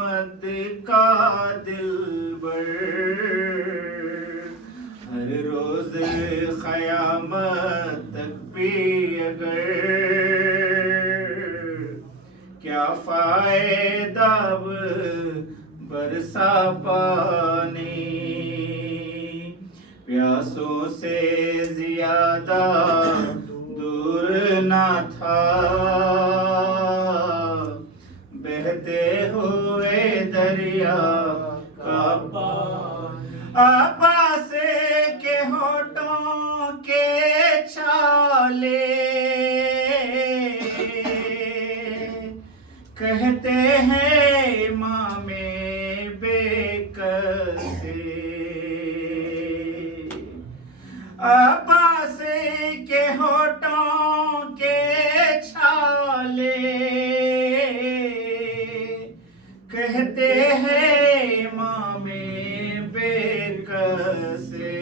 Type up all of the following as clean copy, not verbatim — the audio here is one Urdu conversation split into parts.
احمد کا دلبر ہر روز قیامت تک بھی اگر کیا فائدہ برسا پانی پیاسوں سے زیادہ دور نہ تھا بہتے ہوئے دریا کا پانی عباس کے ہونٹوں کے چھالے کہتے ہیں امام بے کسے عباس کے ہونٹوں کے چھالے کہتے ہیں امام بے کسے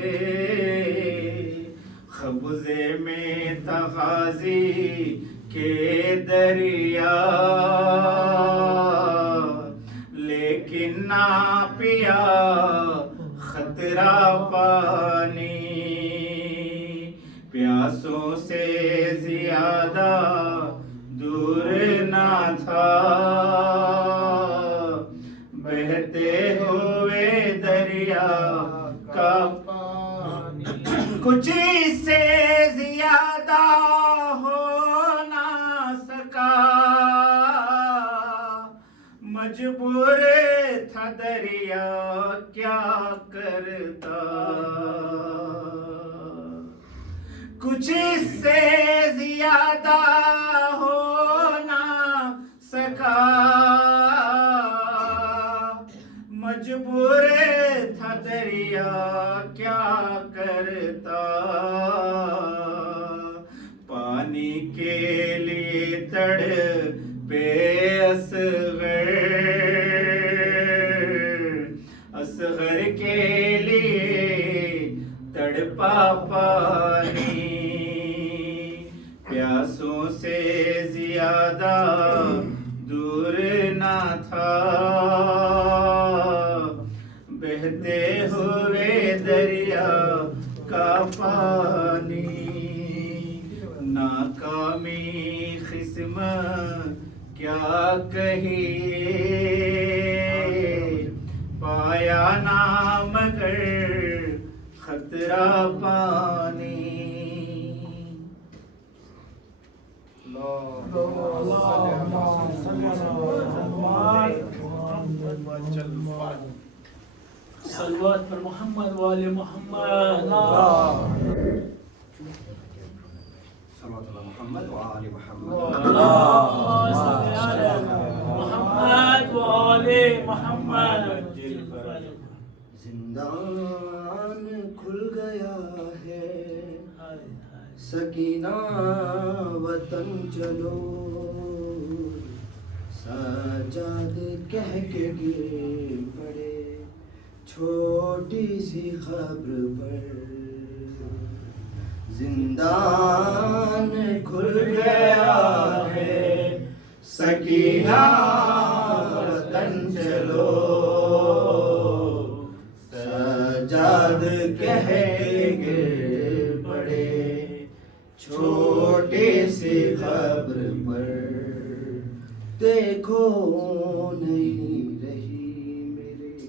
خبزے میں تغازی کے دریا لیکن نہ پیا خطرہ پانی پیاسوں سے زیادہ دور نہ تھا بہتے ہوئے دریا کا پانی کچھ اس سے زیادہ ہو نہ سکا مجبور تھا دریا کیا کرتا کچھ اس سے زیادہ ہو نہ سکا مجبور تھا دریا کیا کرتا پانی کے لیے تڑپے اصغر کے لیے تڑپا پانی پیاسوں سے زیادہ دور نہ تھا بہتے ہوئے دریا کا پانی ناکامی قسم کیا کہیے پایا نہ مگر خطرہ پانی صلوات پر محمد وآل محمد صلوات علی محمد وآل محمد محمد وآل محمد زندان کھل گیا ہے سکینہ وطن چلو سجاد کہہ کے گر پڑے چھوٹی سی خبر پر زندان کھل گیا ہے سکینہ وطن چلو سجاد کہہ کے گر پڑے چھوٹی سی خبر پر دیکھو نہیں رہی میرے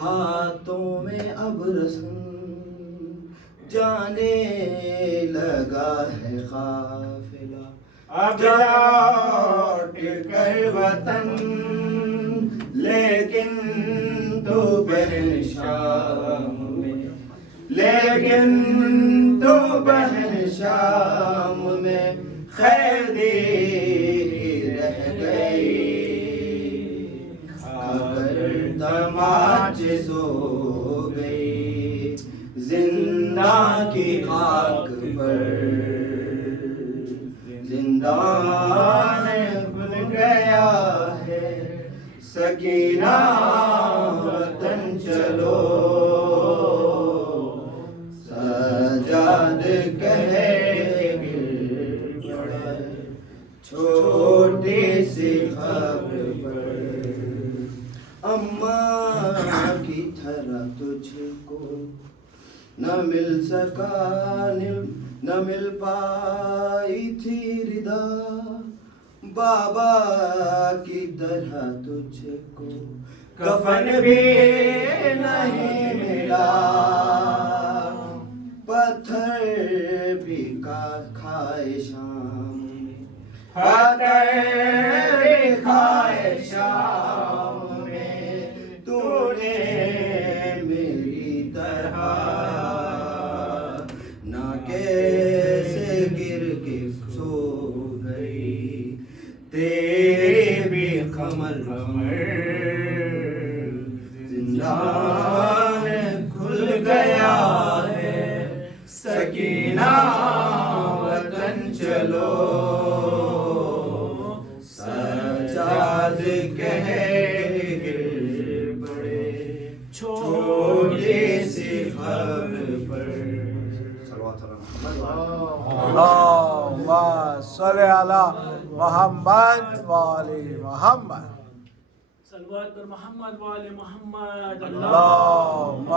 ہاتھوں میں اب رسم جانے لگا ہے قافلہ اب لوٹ کر وطن لیکن دوپہر شام میں لیکن دوپہر شام میں قیدی رہ گئی کھا کر تماچے سو گئی زندہ کی خاک پر زندان بن گیا ہے سکینہ وطن چلو سجاد کہے گر پڑے چھوٹی سی خبر پر اماں کی طرح تجھ کو نہ مل سکا نہ مل پائی تھی ردا، بابا کی طرح تجھ کو کفن بھی نہیں ملا، پتھر بھی کھائے شام میں، پتھر بھی کھائے شام میں، تو نے میری طرح نہ کیسے گر کے سو گئی، تیرے بھی خمر زندان کھل گیا ہے، سکینہ وطن چلو، سجاد کہہ گر پڑے چھوٹی سی خبر پر۔ اللہم صلی علی محمد وآل محمد۔ صلوات پر محمد وآل محمد۔ اللہم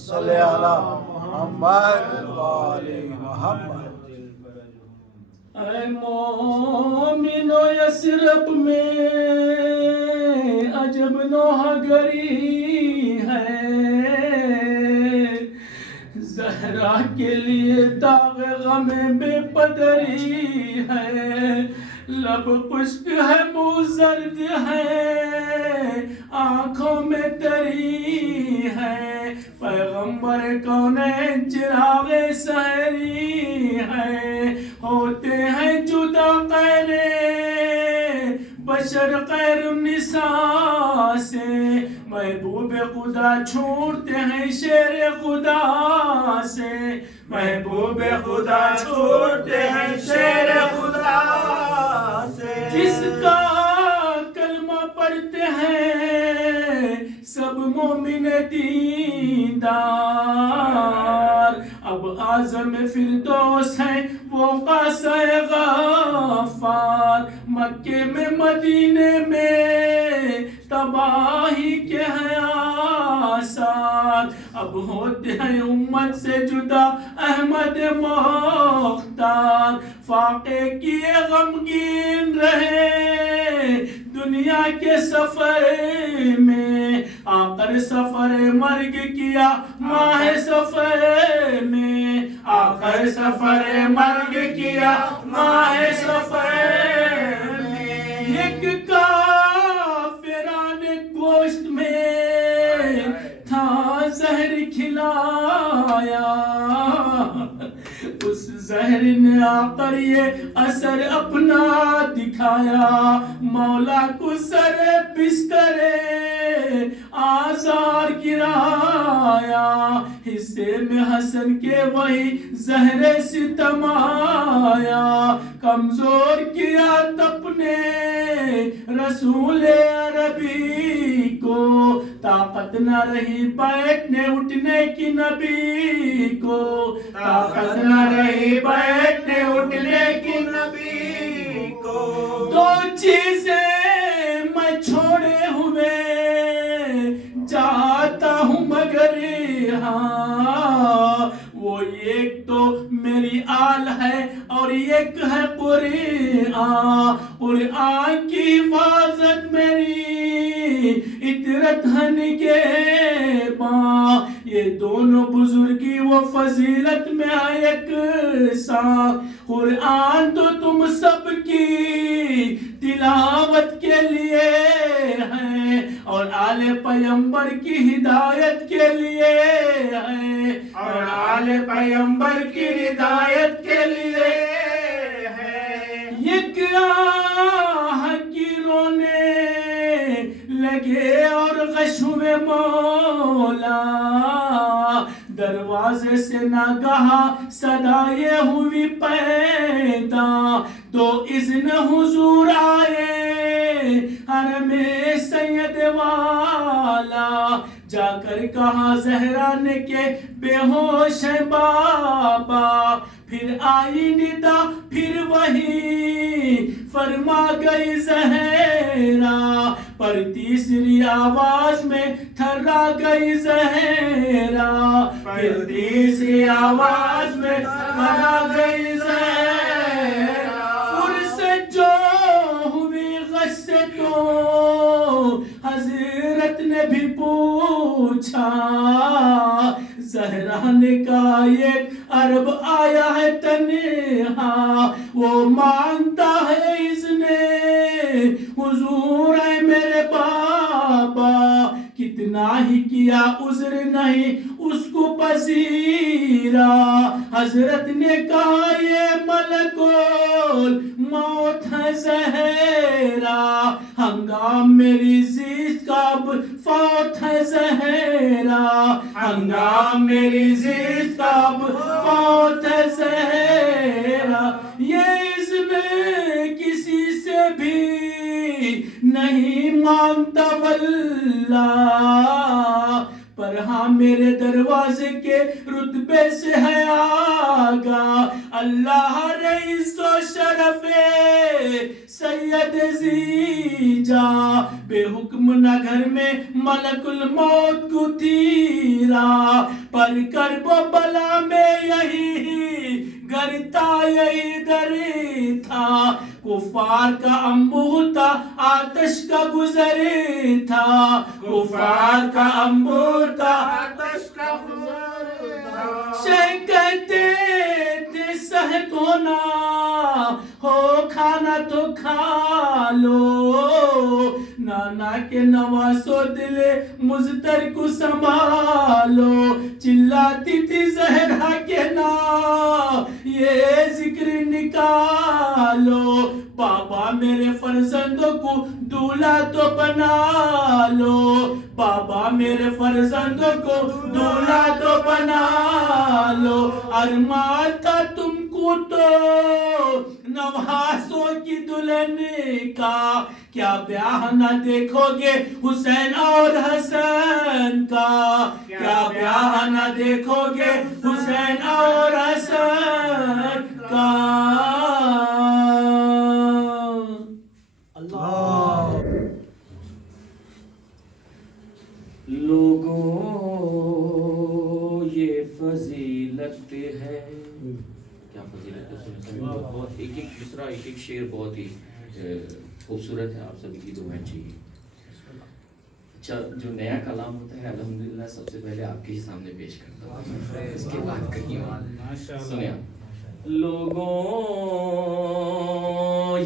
صلی علی محمد وآل محمد۔ اے مومنو یثرب میں عجب نوحہ گری ہے، زہرا کے لیے داغ غم بے پدری ہے، لب خشک ہے منہ زرد ہے، آنکھوں میں تری ہے، پیغمبر کونین چراغ سحری ہے، ہوتے ہیں جدا غیر بشر غیر النساء سے، محبوب خدا چھوٹتے ہیں شیر خدا سے، محبوب خدا چھوٹتے ہیں شیر خدا سے، جس کا کلمہ پڑھتے ہیں سب مومن دیندار، اب اعظم فردوس ہے وہ قاصہ غفار، مکے میں مدینے میں تباہی کے ہیں آثار، اب ہوتے ہیں امت سے جدا احمد مختار، فاقے کیے غمگین رہے دنیا کے سفر میں، آخر سفر مرگ کیا ماہ سفر میں، آخر سفر مرگ کیا ماہ سفر میں، ایک کافران گوشت میں تھا زہر کھلایا، اس زہر نے آ کر یہ اثر اپنا دکھایا، مولا کو سر بستر آزار گرایا، حصے میں حسن کے وہی زہر ستم آیا، کمزور کیا اپنے رسول عربی کو، طاقت نہ رہی بیٹھنے اٹھنے کی نبی کو، طاقت نہ رہی بیٹھنے اٹھنے کی نبی کو، دو چیزیں میں چھوڑے ہوئے جاتا ہوں مگر ہاں، وہ ایک تو میری آل ہے اور ایک ہے قرآن، قرآن کی حفاظت میری اطرت ہے نگہباں، یہ دونوں بزرگی و فضیلت میں ہے یکساں، قرآن تو تم سب کی تلاوت کے لیے ہے اور آل پیغمبر کی ہدایت کے لیے ہے، اور آل پیغمبر کی ہدایت کے لیے ہے، ایک آہ کی رونے لگے اور غشو مولا، دروازے سے ناگہا صدائے ہوئی پیدا، تو اذن حضور آئے حرم سید والا، جا کر کہا زہرا نے کہ بے ہوش ہے بابا، پھر آئی ندا پھر وہی فرما گئی زہرا، پر تیسری آواز میں تھرا گئی زہرا، پھر تیسری آواز میں تھرا گئی زہرا، فرصت جو ہوئی غصے تو حضرت نے بھی پوچھا، زہرا نے کہا ایک عرب آیا ہے تنہا، وہ مانتا ہے اذن حضور ہے میرے بابا، کتنا ہی کیا عذر نہیں اس کو پذیرا، حضرت نے کہا یہ ملک الموت ہے زہرا، ہنگام میری زیست کا اب فوت ہے زہرا، ہنگام میری زیست کا اب فوت ہے زہرا، یہ اذن کسی سے بھی نہیں مانگتا واللہ، پر ہاں میرے دروازے کے رتبے سے ہے آگا، اللہ رئیس و شرف سید زیجا، بے حکم نہ گھر میں ملک الموت کو تیرا، پر کرب و بلا میں یہی گھر تھا یہی در تھا، کفار کا انبوہ تھا آتش کا گزر تھا، کفار کا انبوہ تھا آتش کا گزر تھا، شیخ کہتے تھے صحت ہونا ہو کھانا تو کھا لو، نانا کے نواسو دل مزدر کو سنبھالو، چلاتی تھی زہرا کے نام یہ ذکر نکالو، بابا میرے فرزندوں کو دولہا تو بنا لو، بابا میرے فرزندوں کو دولہا تو بنا لو، ارمان تھا تم کو تو نواسوں کی دلہن کا، کیا بیاہ نہ دیکھو گے حسین اور حسن کا، کیا بیاہ نہ دیکھو گے حسین اور حسن کا، اللہ۔ لوگوں یہ فضیلت ہے، کیا فضیلت ہے، بہت ایک دوسرا ایک شعر بہت ہی خوبصورت ہے، آپ سبھی کی دعائیں چاہیے۔ اچھا، جو نیا کلام ہوتا ہے الحمدللہ سب سے پہلے آپ کے ہی سامنے پیش کرتا ہوں، اس کے بعد کہیں اور سنیں آپ۔ لوگوں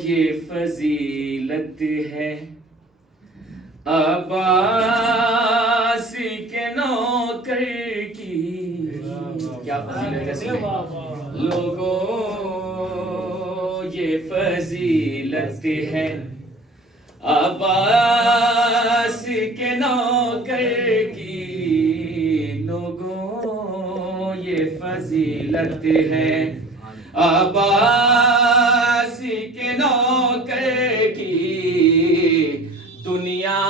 یہ فضیلت ہے عباس کے نوکر کی، کیا فضیلت ہے، سنیں۔ لوگوں یہ فضیلت ہے عباس کے نوکر کی، لوگوں یہ فضیلت ہے عباس کے نوکر کی، دنیا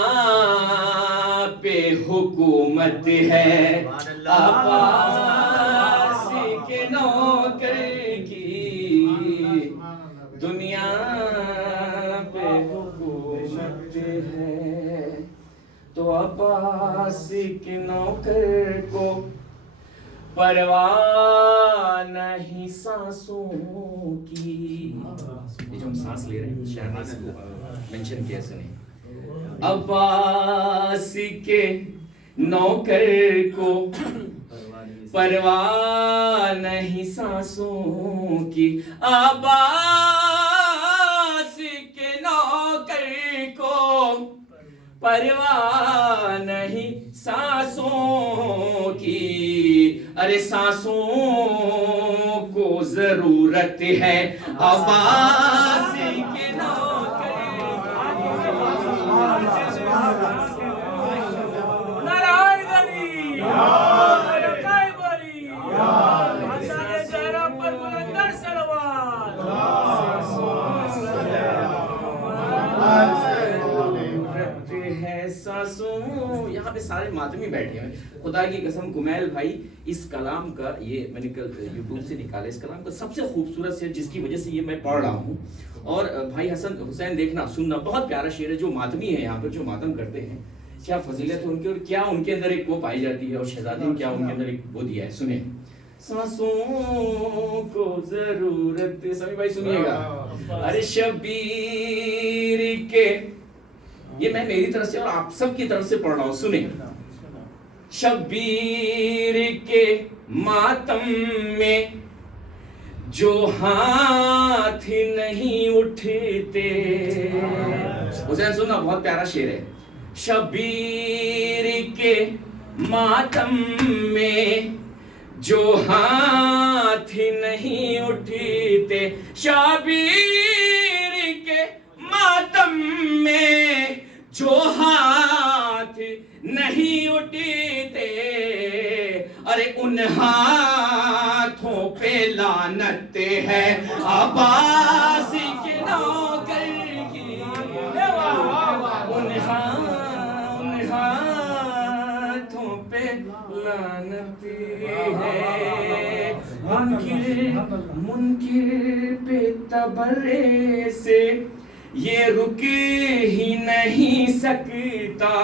پہ حکومت ہے عباس کے نوکر کی، دنیا پہ حکومت ہے، تو عباس کے نوکر کو پرواہ نہیں سانسوں کی، یہ جو ہم سانس لے رہے ہیں شاید اس کو منشن کیا سنیں، عباس کے نوکر کو پرواہ نہیں سانسوں کی، عباس کے نوکر کو پرواہ نہیں سانسوں کی، ارے سانسوں کو ضرورت ہے عباس کے نوکر سانسوں. یہاں پہ سارے ماتمی بیٹھے ہیں. خدا کی قسم کمیل بھائی اس کلام کا, یہ میں نے کل یوٹیوب سے نکالا, اس کلام کا سب سے خوبصورت شعر جس کی وجہ سے یہ میں پڑھ رہا ہوں. اور بھائی حسن حسین دیکھنا سننا, بہت پیارا شعر ہے. جو ماتمی ہے یہاں پر, جو ماتم کرتے ہیں, کیا فضیلت ہے ان کی, اور کیا ان کے اندر ایک وہ پائی جاتی ہے, اور شہزادی نے کیا ان کے اندر ایک وہ دیا ہے. سنیں. سانسوں کو ضرورت, سبھی بھائی سنیے گا. ارے شبیر کے, یہ میں میری طرف سے اور آپ سب کی طرف سے پڑھ رہا ہوں, سنیں. شبیر کے ماتم میں جو ہاتھ نہیں اٹھتے. حسین سننا, بہت پیارا شعر ہے. شبیر کے ماتم میں جو ہاتھ نہیں اٹھتے, شبیر کے ماتم میں جو ہاتھ نہیں اٹھتے, ارے ان ہاتھوں پہ لعنت ہے عباس کے نوکر کی. ان ہاتھوں پہ لعنت ہے. منکر پہ تبرے سے یہ رک ہی نہیں سکتا.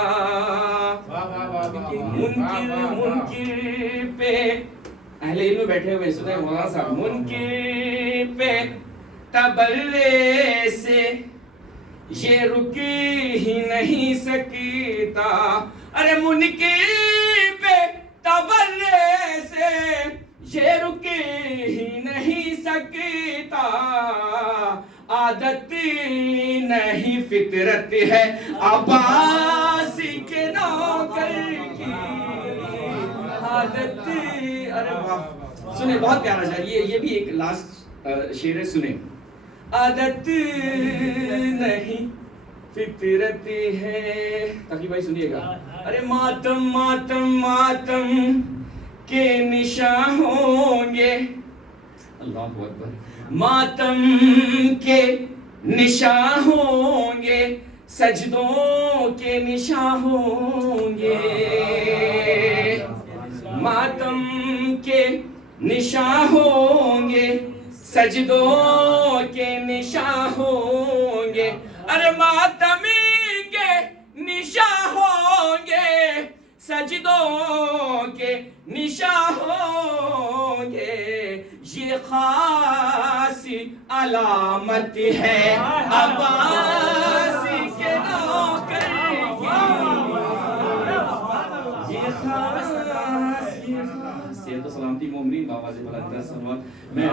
منکر پہ اہل علم بیٹھے ہوئے سنیں مولانا صاحب. منکر پہ تبرے سے یہ رک ہی نہیں سکتا. ارے منکر پہ تبرے سے یہ رک ہی نہیں سکتا. عادت نہیں فطرت ہے عباس کے نوکر کی. عادت, ارے واہ سنیں, بہت پیارا شعر. یہ بھی ایک لاسٹ شعر ہے, سنیں. عادت نہیں فطرت ہے. تقی بھائی سنیے گا. ارے ماتم ماتم ماتم کے نشاں ہوں گے. اللہ اکبر. ماتم کے نشاں ہوں گے, سجدوں کے نشاں ہوں گے. ماتم کے نشاں ہوں گے, سجدوں کے نشاں ہوں گے. ارے ماتم کے نشاں ہوں گے, سجدوں کے نشاں ہوں گے. یہ خاص علامت ہے عباس کے نوکر کی. یہ خاص یہ تو سلامتی مومنین باواز بلند سلوات. میں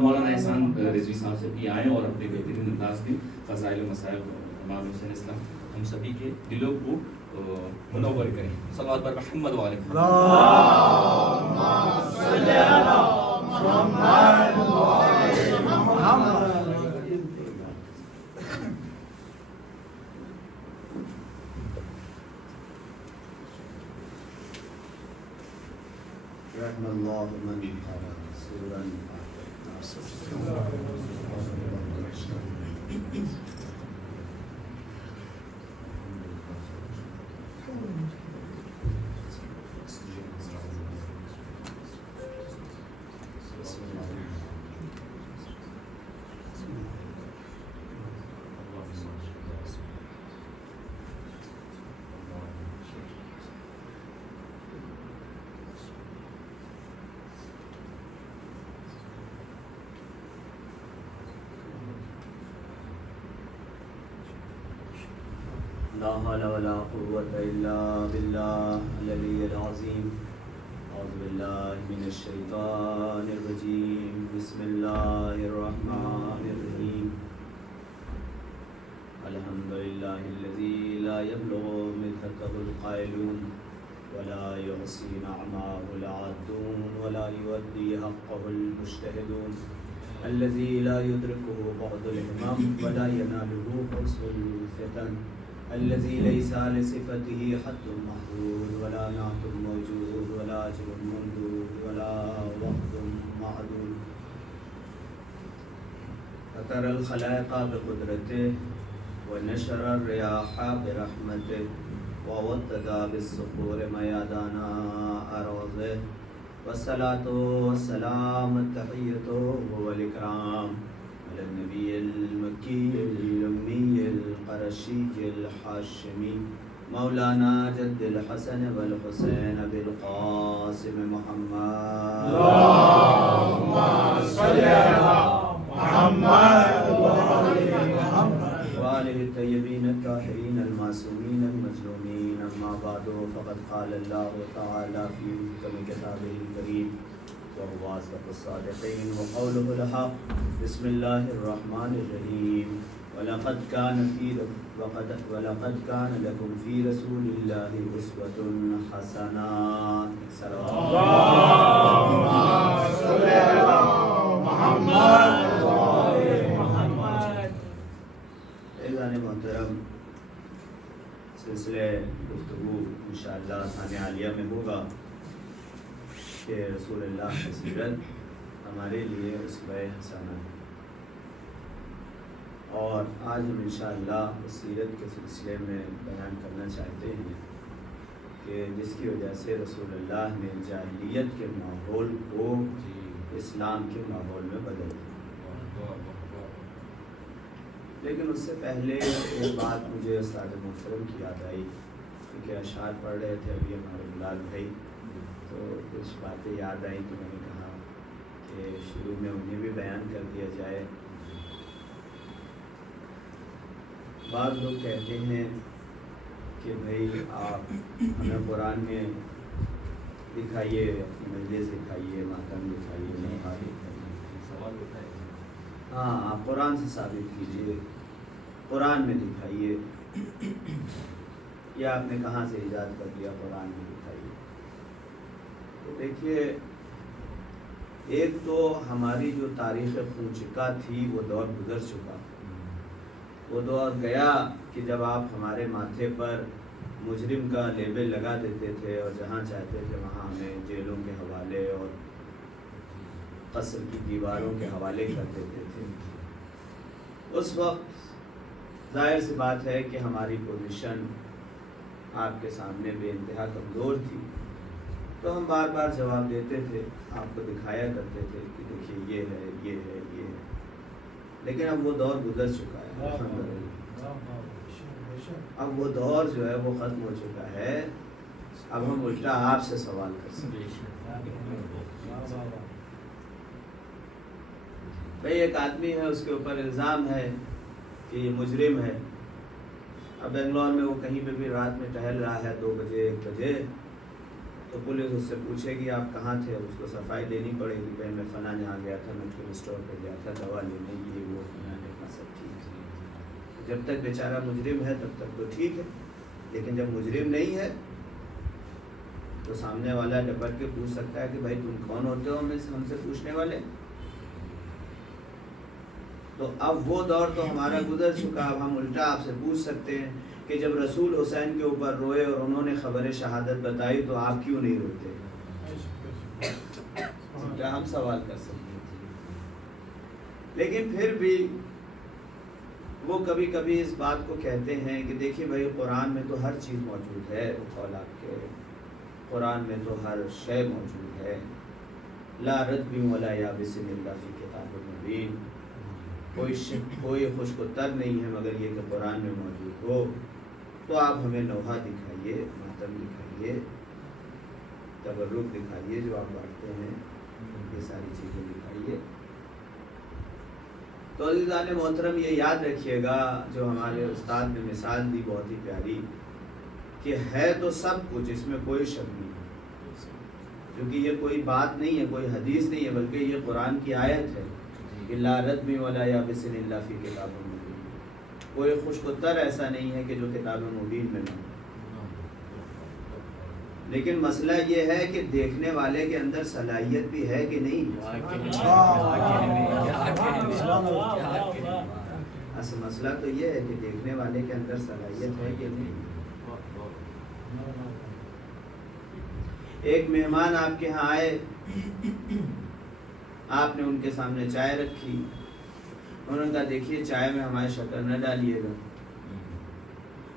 مولانا احسان رضوی صاحب سے بھی آئے اور اپنے بہترین انداز میں فضائل و مسائل امام حسین اسلام ہم سبھی کے دلوں کو منور کریں. صلوات بر محمد و آل محمد. رحم اللہ من قرأ سورة لا حول ولا قوة إلا بالله العلي العظيم. أعوذ بالله من الشيطان الرجيم. بسم الله الرحمن الرحيم. الحمد لله الذي لا يبلغ مدحته القائلون ولا يحصي نعماه العادون ولا يؤدي حقه المجتهدون. الذي لا يدركه بعد الهمم ولا يناله حسن الفتن. الذي ليس لصفته حد محدود ولا نعت موجود ولا أجر ممدود ولا وقت معدود. فترى الخلائق بقدرته ونشر الرياح برحمته ووطد بالصخور ميادانا أرضه والصلاة والسلام التحية والإكرام على النبي المكي الأمي القرشي الحاشمي مولانا جد الحسن والحسين بالقاسم محمد اللهم صل على محمد وآل محمد وآله الطيبين الطاهرين المعصومين المظلومين أما بعد فقد قال الله تعالى في محكم كتابه الكريم وهو أصدق الصادقين وقوله الحق بسم الله الرحمن الرحيم ولقد كان لكم في رسول الله أسوة حسنة اللهم صل على محمد وآل محمد. عزیزان محترم، سلسلہ گفتگو انشاءاللہ ثانیہ عالیہ میں ہوگا کہ رسول اللہ کی سیرت ہمارے لیے اسوہ حسنہ ہے، اور آج ہم انشاءاللہ اس سیرت کے سلسلے میں بیان کرنا چاہتے ہیں کہ جس کی وجہ سے رسول اللہ نے جاہلیت کے ماحول کو اسلام کے ماحول میں بدل دیا۔ لیکن اس سے پہلے ایک بات مجھے استاد محترم کی یاد آئی، کیونکہ اشعار پڑھ رہے تھے ابھی ہمارے بلال بھائی، تو کچھ باتیں یاد آئیں تو میں نے کہا کہ شروع میں انہیں بھی بیان کر دیا جائے۔ بعض لوگ کہتے ہیں کہ بھائی آپ ہمیں قرآن میں دکھائیے، اپنی مجلس دکھائیے، ماتم دکھائیے، نوحہ دکھائیے۔ سوال ہوتا ہے ہاں، آپ قرآن سے ثابت کیجئے، قرآن میں دکھائیے، یا آپ نے کہاں سے ایجاد کر دیا قرآن میں دکھائیے۔ تو دیکھیے، ایک تو ہماری جو تاریخ خونچکا تھی وہ دور گزر چکا، وہ دور گیا کہ جب آپ ہمارے ماتھے پر مجرم کا لیبل لگا دیتے تھے اور جہاں چاہتے تھے وہاں ہمیں جیلوں کے حوالے اور قصر کی دیواروں کے حوالے کر دیتے تھے۔ اس وقت ظاہر سی بات ہے کہ ہماری پوزیشن آپ کے سامنے بے انتہا کمزور تھی، تو ہم بار بار جواب دیتے تھے، آپ کو دکھایا کرتے تھے کہ دیکھیے یہ ہے، یہ ہے، یہ ہے۔ لیکن اب وہ دور گزر چکا ہے، اب وہ دور جو ہے وہ ختم ہو چکا ہے۔ اب ہم الٹا آپ سے سوال کر سکتے ہیں۔ بھئی ایک آدمی ہے، اس کے اوپر الزام ہے کہ یہ مجرم ہے، اب بنگلور میں وہ کہیں پہ بھی رات میں ٹہل رہا ہے 2 بجے 1 بجے، تو پولیس اس سے پوچھے گی آپ کہاں تھے، اس کو صفائی دینی پڑے گی، بھائی میں فلاں جہاں گیا تھا، میڈیکل اسٹور پہ گیا تھا دوا لینے، یہ وہ فلاں کا سب ٹھیک ہے۔ جب تک بیچارہ مجرم ہے تب تک تو ٹھیک ہے، لیکن جب مجرم نہیں ہے تو سامنے والا ڈپٹ کے پوچھ سکتا ہے کہ بھائی تم کون ہوتے ہو ہم سے پوچھنے والے۔ تو اب وہ دور تو ہمارا گزر چکا، اب ہم الٹا آپ سے پوچھ سکتے ہیں کہ جب رسول حسین کے اوپر روئے اور انہوں نے خبر شہادت بتائی تو آپ کیوں نہیں روتے؟ الٹا ہم سوال کر سکتے ہیں۔ لیکن پھر بھی وہ کبھی کبھی اس بات کو کہتے ہیں کہ دیکھیے بھائی قرآن میں تو ہر چیز موجود ہے، قول آپ کے قرآن میں تو ہر شے موجود ہے، لا رتب ولا یابس الا فی کتاب مبین، کوئی خشک و تر نہیں ہے مگر یہ کہ قرآن میں موجود ہو۔ تو آپ ہمیں نوحہ دکھائیے، ماتم دکھائیے، تبرک دکھائیے جو آپ بانٹتے ہیں، یہ ساری چیزیں دکھائیے۔ تو عزیزان محترم یہ یاد رکھیے گا جو ہمارے استاد نے مثال دی بہت ہی پیاری، کہ ہے تو سب کچھ، اس میں کوئی شک نہیں ہے، کیونکہ یہ کوئی بات نہیں ہے، کوئی حدیث نہیں ہے، بلکہ یہ قرآن کی آیت ہے کہ لا رتب ولا یابس الا فی کتاب مبین، کوئی خشک و تر ایسا نہیں ہے کہ جو کتاب مبین میں نہ ہو۔ لیکن مسئلہ یہ ہے کہ دیکھنے والے کے اندر صلاحیت بھی ہے کہ نہیں۔ اصل مسئلہ تو یہ ہے کہ دیکھنے والے کے اندر صلاحیت ہے کہ نہیں۔ ایک مہمان آپ کے ہاں آئے، آپ نے ان کے سامنے چائے رکھی، انہوں نے کہا دیکھیے چائے میں ہماری شکر نہ ڈالیے گا،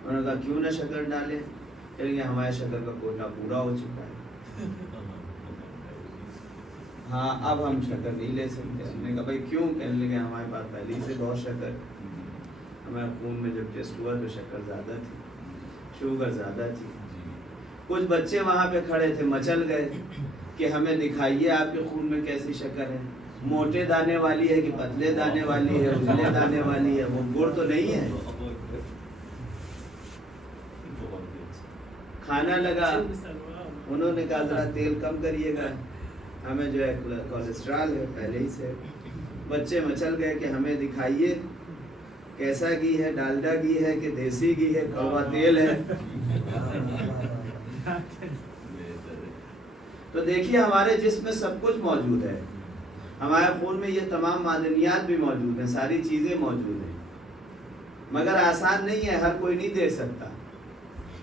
انہوں نے کہا کیوں نہ شکر ڈالیں؟ کہیں گے ہمارے شکر کا کوٹا پورا ہو چکا ہے، ہاں اب ہم شکر نہیں لے سکتے۔ ہم نے کہا بھائی کیوں؟ کہنے لگے ہمارے پاس پہلے ہی سے بہت شکر، ہمارے خون میں جب ٹیسٹ ہوا تو شکر زیادہ تھی، شوگر زیادہ تھی۔ کچھ بچے وہاں پہ کھڑے تھے، مچل گئے کہ ہمیں دکھائیے آپ کے خون میں کیسی شکر ہے، موٹے دانے والی ہے کہ پتلے دانے والی ہے، ابلے دانے والی ہے، وہ گڑ تو نہیں ہے۔ کھانا لگا، انہوں نے کہا ذرا تیل کم کریے گا، ہمیں جو ہے کولیسٹرول ہے پہلے ہی سے۔ بچے مچل گئے کہ ہمیں دکھائیے کیسا گھی ہے، ڈالڈا گھی ہے کہ دیسی گھی ہے، کڑوا تیل ہے۔ تو دیکھیے ہمارے جسم میں سب کچھ موجود ہے، ہمارے خون میں یہ تمام معدنیات بھی موجود ہیں، ساری چیزیں موجود ہیں، مگر آسان نہیں ہے، ہر کوئی نہیں دیکھ سکتا۔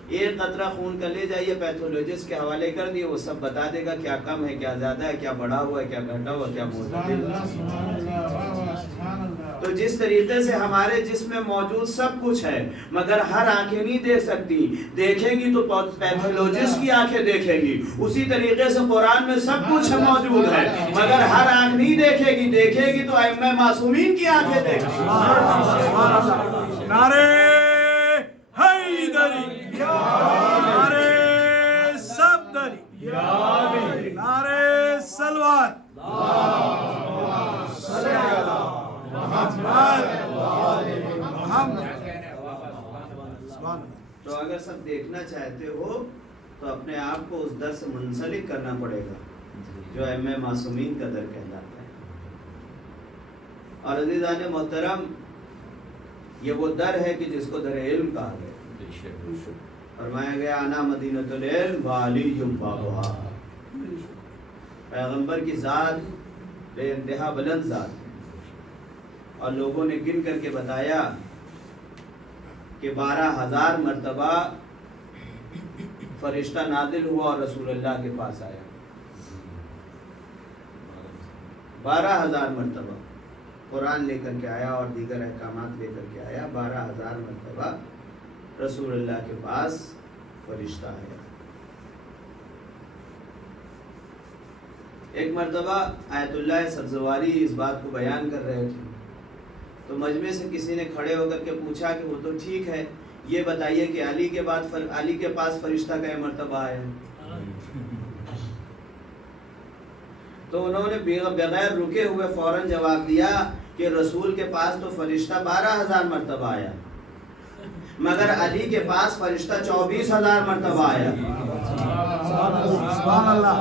ایک قطرہ خون کا لے جائیے پیتھولوجسٹ کے حوالے کر دیے، وہ سب بتا دے گا کیا کم ہے، کیا زیادہ ہے، کیا بڑھا ہوا ہے، کیا گھٹا ہوا ہے، کیا معتدل ہے۔ تو جس طریقے سے ہمارے جسم میں موجود سب کچھ ہے، مگر ہر آنکھیں نہیں دیکھ سکتی، دیکھیں گی تو پیتھولوجسٹ کی آنکھیں دیکھیں گی۔ اسی طریقے سے قرآن میں سب کچھ موجود ہے، مگر ہر آنکھ نہیں دیکھے گی، دیکھے گی تو ائمہ معصومین کی آنکھیں دیکھیں گی۔ نعرے حیدری، نعرے صفدری، نعرے صلوات، تو اگر سب دیکھنا چاہتے ہو تو اپنے آپ کو اس در سے منسلک کرنا پڑے گا جو ائمہ معصومین کا در کہلاتا ہے۔ اور عزیزان محترم، یہ وہ در ہے کہ جس کو در علم کہا گیا، فرمایا گیا انا مدینۃ العلم وعلی بابھا۔ پیغمبر کی ذات بے انتہا بلند ذات ہے، اور لوگوں نے گن کر کے بتایا کہ 12,000 مرتبہ فرشتہ نازل ہوا اور رسول اللہ کے پاس آیا۔ 12,000 مرتبہ قرآن لے کر کے آیا اور دیگر احکامات لے کر کے آیا، 12,000 مرتبہ رسول اللہ کے پاس فرشتہ آیا۔ ایک مرتبہ آیت اللہ سبزواری اس بات کو بیان کر رہے تھے، تو مجمع سے کسی نے کھڑے ہو کر کے پوچھا کہ وہ تو ٹھیک ہے، یہ بتائیے کہ علی کے پاس فرشتہ کا مرتبہ آیا؟ تو انہوں نے بغیر رکے ہوئے فوراً جواب دیا کہ رسول کے پاس تو فرشتہ 12,000 مرتبہ آیا، مگر علی کے پاس فرشتہ 24,000 مرتبہ آیا۔ سبحان اللہ۔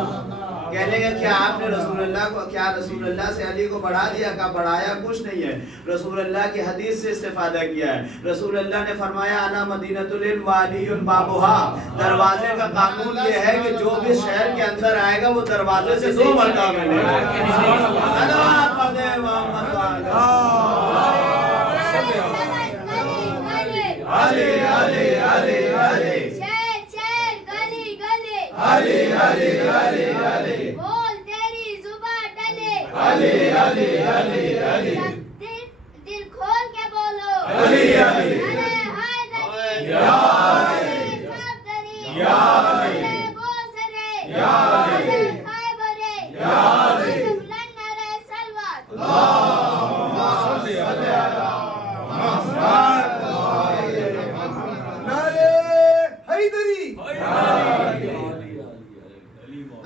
کہنے گا کیا آپ نے رسول اللہ سے علی کو بڑھا دیا؟ کہا بڑھایا کچھ نہیں ہے، رسول اللہ کی حدیث سے استفادہ کیا ہے۔ رسول اللہ نے فرمایا انا مدینۃ العلم وعلی بابھا۔ دروازے کا قانون یہ ہے کہ جو بھی شہر کے اندر آئے گا وہ دروازے سے 2 مرتبہ ملے گا۔ علی علی علی علی علی علی علی علی بول تیری زبان ڈلے، علی علی علی علی دل کھول کے بولو، علی علی ارے حیدری، یا ارے صفدری، یا ارے بوسرے، یا ارے خیبرے، یا ارے بلند ارے سلوات۔ اللہم صلی علی محمد۔ نعرے حیدری۔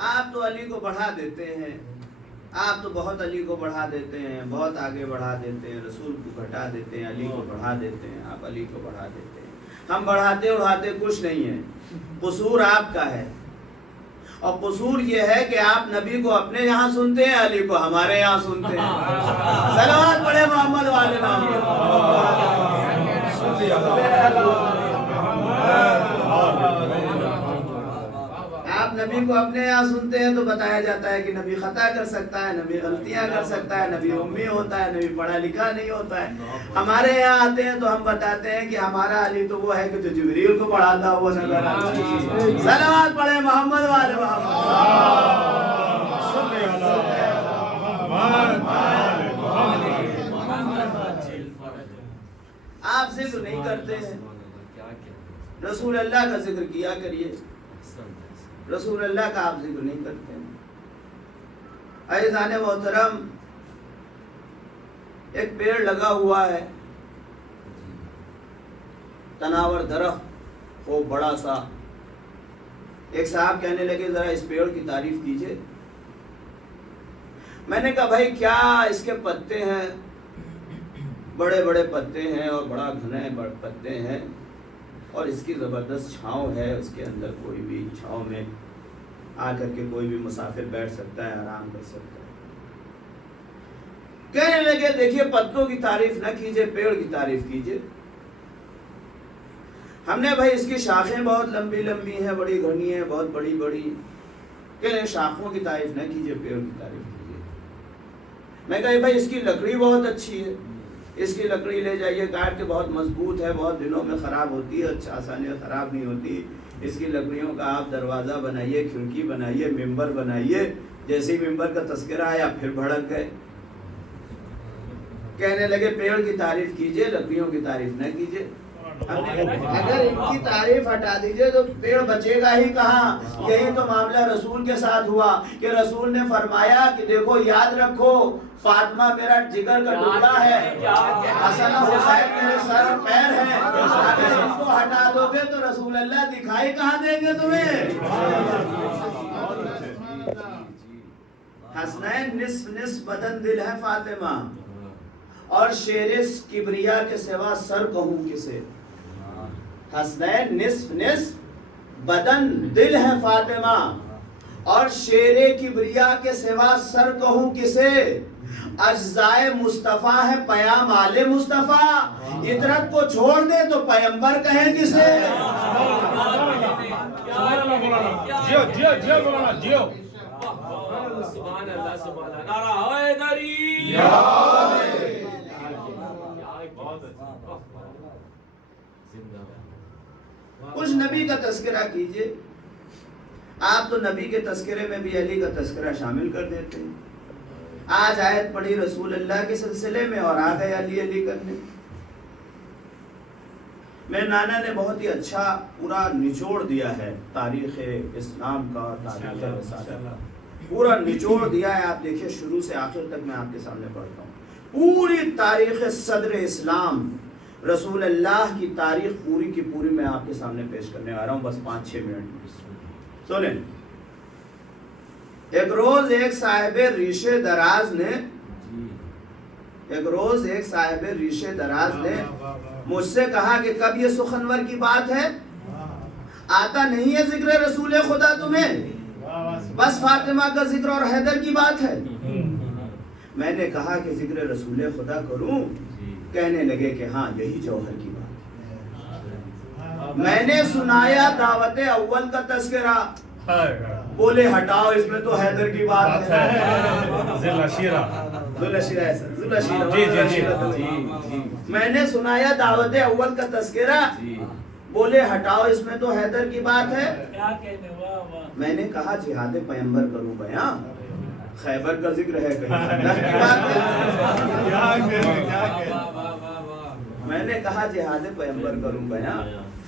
آپ تو علی کو بڑھا دیتے ہیں، آپ تو بہت علی کو بڑھا دیتے ہیں، بہت آگے بڑھا دیتے ہیں، رسول کو گھٹا دیتے ہیں، علی کو بڑھا دیتے ہیں، آپ علی کو بڑھا دیتے ہیں۔ ہم بڑھاتے اڑھاتے کچھ نہیں ہے، قصور آپ کا ہے، اور قصور یہ ہے کہ آپ نبی کو اپنے یہاں سنتے ہیں، علی کو ہمارے یہاں سنتے ہیں۔ صلوات پڑھے محمد والے محمد۔ آپ نبی کو اپنے یہاں سنتے ہیں تو بتایا جاتا ہے کہ نبی خطا کر سکتا ہے، نبی غلطیاں کر سکتا ہے، نبی امی ہوتا ہے، نبی پڑھا لکھا نہیں ہوتا ہے۔ ہمارے یہاں آتے ہیں تو ہم بتاتے ہیں کہ ہمارا علی تو وہ ہے کہ جو جبریل کو پڑھاتا ہوا نظر آتا ہے۔ صلوات پڑھے محمد والے محمد۔ آپ ذکر نہیں کرتے ہیں، رسول اللہ کا ذکر کیا کریے، رسول اللہ کا آپ ذکر نہیں کرتے ہیں۔ عزیزان محترم، ایک پیڑ لگا ہوا ہے، تناور درخت خوب بڑا سا۔ ایک صاحب کہنے لگے ذرا اس پیڑ کی تعریف کیجئے۔ میں نے کہا بھائی کیا اس کے پتے ہیں، بڑے بڑے پتے ہیں اور بڑا گھنے پتے ہیں، اور اس کی زبردست چھاؤں ہے، اس کے اندر کوئی بھی چھاؤں میں آ کر کے کوئی بھی مسافر بیٹھ سکتا ہے، آرام کر سکتا ہے۔ کہنے لگے دیکھیے پتوں کی تعریف نہ کیجئے، پیڑ کی تعریف کیجئے۔ ہم نے بھائی اس کی شاخیں بہت لمبی لمبی ہیں، بڑی گھنی ہیں، بہت بڑی بڑی۔ کہ شاخوں کی تعریف نہ کیجئے، پیڑ کی تعریف کیجئے۔ میں کہا بھائی اس کی لکڑی بہت اچھی ہے، اس کی لکڑی لے جائیے کاٹ کے، بہت مضبوط ہے، بہت دنوں میں خراب ہوتی ہے، اچھا آسانی سے خراب نہیں ہوتی۔ اس کی لکڑیوں کا آپ دروازہ بنائیے، کھڑکی بنائیے، ممبر بنائیے۔ جیسے ہی ممبر کا تذکرہ آیا پھر بھڑک گئے۔ کہنے لگے پیڑ کی تعریف کیجئے، لکڑیوں کی تعریف نہ کیجئے۔ اگر ان کی تعریف ہٹا دیجئے تو پیڑ بچے گا ہی کہاں؟ یہی تو معاملہ رسول کے ساتھ ہوا کہ رسول نے فرمایا کہ دیکھو یاد رکھو فاطمہ میرا جگر کا ٹکڑا ہے، حسن و حسین میرے سر اور پیر ہیں، اگر ان کو ہٹا دو گے تو رسول اللہ دکھائی کہاں دیں گے تمہیں؟ حسنین نصف نصف بدن دل ہے فاطمہ، اور شیر کبریا کے سوا سر کہوں کسے۔ حسنین نصف نصف بدن دل ہے فاطمہ، اور شیر کبریا کے سوا سر کہوں کسے۔ اجزائے مصطفیٰ ہے پیام آل مصطفیٰ، عطرت کو چھوڑ دے تو پیمبر کہیں کسے۔ جیو جیو جیو مولانا جیو۔ سبحان اللہ سبحان اللہ، نعرہ حیدری۔ کچھ نبی کا تذکرہ کیجئے۔ آپ تو نبی کے تذکرے میں بھی علی کا تذکرہ شامل کر دیتے ہیں۔ آج آیت پڑھی رسول اللہ کے سلسلے میں اور آ گئے علی علی کرنے۔ میرے نانا نے بہت ہی اچھا پورا نچوڑ دیا ہے تاریخ اسلام کا، تاریخ رسالت کا پورا نچوڑ دیا ہے۔ آپ دیکھیے شروع سے آخر تک میں آپ کے سامنے پڑھتا ہوں۔ پوری تاریخ صدر اسلام، رسول اللہ کی تاریخ پوری کی پوری میں آپ کے سامنے پیش کرنے آ رہا ہوں، بس 5-6 منٹ سنیں۔ ایک روز ایک صاحب ریشے دراز نے مجھ سے کہا کہ کب یہ سخنور کی بات ہے؟ آتا نہیں ہے ذکر رسول خدا تمہیں؟ بس فاطمہ کا ذکر اور حیدر کی بات ہے۔ میں نے کہا کہ ذکر رسول خدا کروں؟ کہنے لگے کہ ہاں یہی جوہر کی بات۔ میں نے سنایا دعوت اول کا تذکرہ، بولے ہٹاؤ اس میں تو حیدر کی بات ہے۔ میں نے سنایا دعوت اول کا تذکرہ، بولے ہٹاؤ اس میں تو حیدر کی بات ہے۔ میں نے کہا جہاد پیمبر کروں بیاں؟ خیبر کا ذکر ہے کہیں خندق کی بات ہے۔ میں نے کہا جہاد پیمبر کروں بیاں؟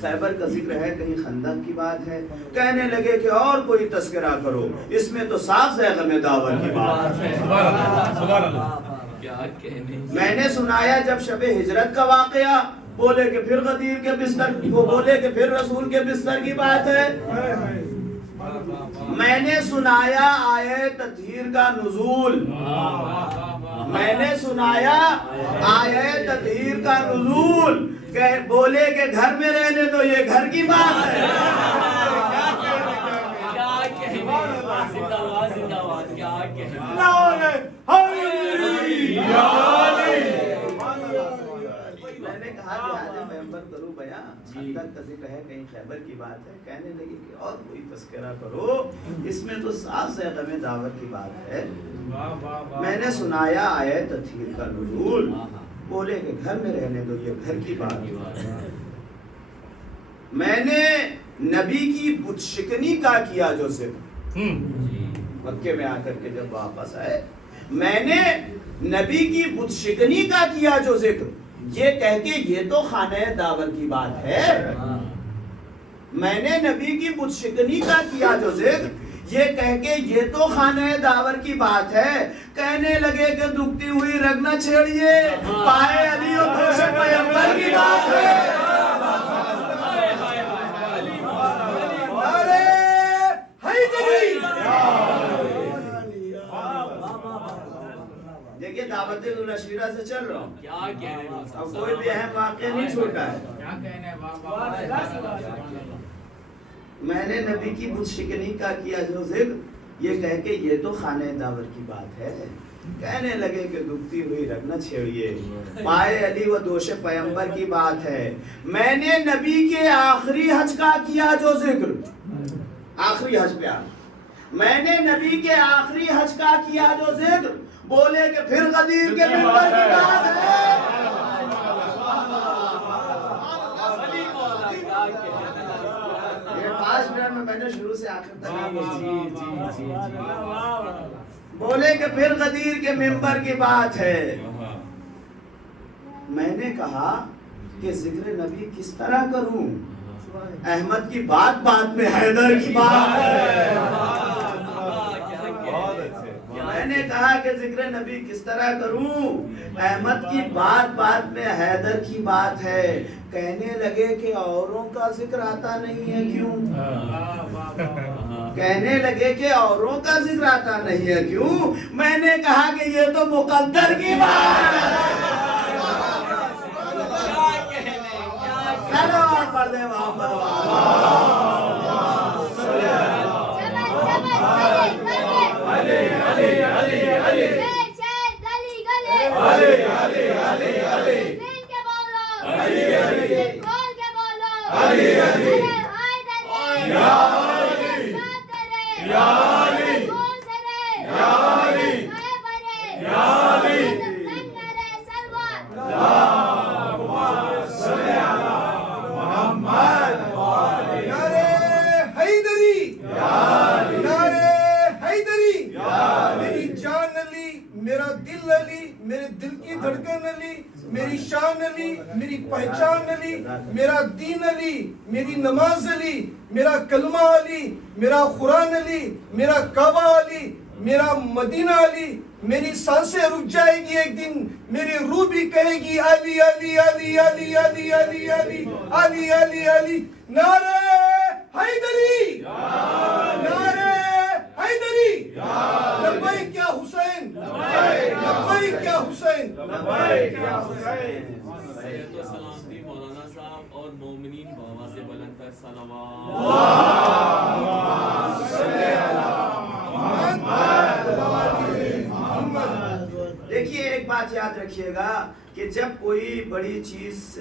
خیبر کا ذکر ہے کہیں خندق کی بات ہے۔ کہنے لگے کہ اور کوئی تذکرہ کرو، اس میں تو صاف ہے غم داور کی بات ہے۔ میں نے سنایا جب شب ہجرت کا واقعہ، بولے کہ پھر غدیر کے بستر، وہ بولے کہ پھر رسول کے بستر کی بات ہے۔ میں نے سنایا آیے تطہیر کا نزول، میں نے سنایا آیے تطہیر کا نزول، کہ بولے کہ گھر میں رہنے تو یہ گھر کی بات ہے۔ میں نے کہا جہاد پیمبر کروں بیاں؟ خندق کا ذکر ہے کہیں خیبر کی بات ہے۔ کہنے لگے کہ اور کوئی تذکرہ کرو، اس میں تو صاف سے غم دعوت کی بات ہے۔ میں نے سنایا آیے تطہیر کا نزول، بولے کہ گھر میں رہنے دو یہ گھر کی بات ہے۔ میں نے نبی کی بت شکنی کا کیا جو ذکر، مکے میں آ کر کے جب واپس آئے، میں نے نبی کی بت شکنی کا کیا جو ذکر، یہ کہہ کے یہ تو خانہ داور کی بات ہے۔ میں نے نبی کی بت شکنی کا کیا جو ذکر، یہ کہہ کے یہ تو خانہ داور کی بات ہے، کہنے لگے کہ دکھتی ہوئی رگ نہ چھیڑیے، پائے علی اور دوش پیغمبر کی بات ہے۔ ارے حیدری، دیکھیے دعوت العشیرہ سے چل رہا ہوں، اب کوئی بھی اہم واقعہ نہیں چھوٹا ہے۔ میں نے نبی کی بت شکنی کا کیا جو ذکر، یہ کہہ کے یہ تو خانہ داور کی بات ہے، کہنے لگے کہ دکھتی ہوئی رگ نہ چھیڑیے، پائے علی و دوش پیغمبر کی بات ہے۔ میں نے نبی کے آخری حج کا کیا جو ذکر، آخری حج پہ میں نے نبی کے آخری حج کا کیا جو ذکر، بولے کہ پھر غدیر کے منبر کی بات ہے۔ یہ 5 منٹ میں نے شروع سے آخر تک بولے کہ پھر غدیر کے منبر کی بات ہے۔ میں نے کہا کہ ذکر نبی کس طرح کروں، احمد کی بات بات میں حیدر کی بات ہے۔ میں نے کہا کہ ذکر نبی کس طرح کروں، احمد کی بات بات میں حیدر کی بات ہے۔ کہنے لگے کہ اوروں کا ذکر آتا نہیں ہے کیوں، کہنے لگے کہ اوروں کا ذکر آتا نہیں ہے کیوں۔ میں نے کہا کہ یہ تو مقدر کی بات ہے۔ سلام پڑھ دے محمد میری شان علی، میری پہچان علی، میرا دین علی، میری نماز علی، میرا کلمہ علی، میرا قرآن علی، میرا کعبہ علی، میرا مدینہ علی۔ میری سانسیں رک جائے گی ایک دن، میری روح بھی کہے گی علی علی علی علی علی علی علی علی علی علی۔ نعرہ حیدری، نعرہ حیدری، لبیک یا حسین، لبیک یا حسین، لبیک یا حسین۔ سلامتی مولانا صاحب اور مومنین بابا سے بلند تر صلوات۔ دیکھیے ایک بات یاد رکھیے گا کہ جب کوئی بڑی چیز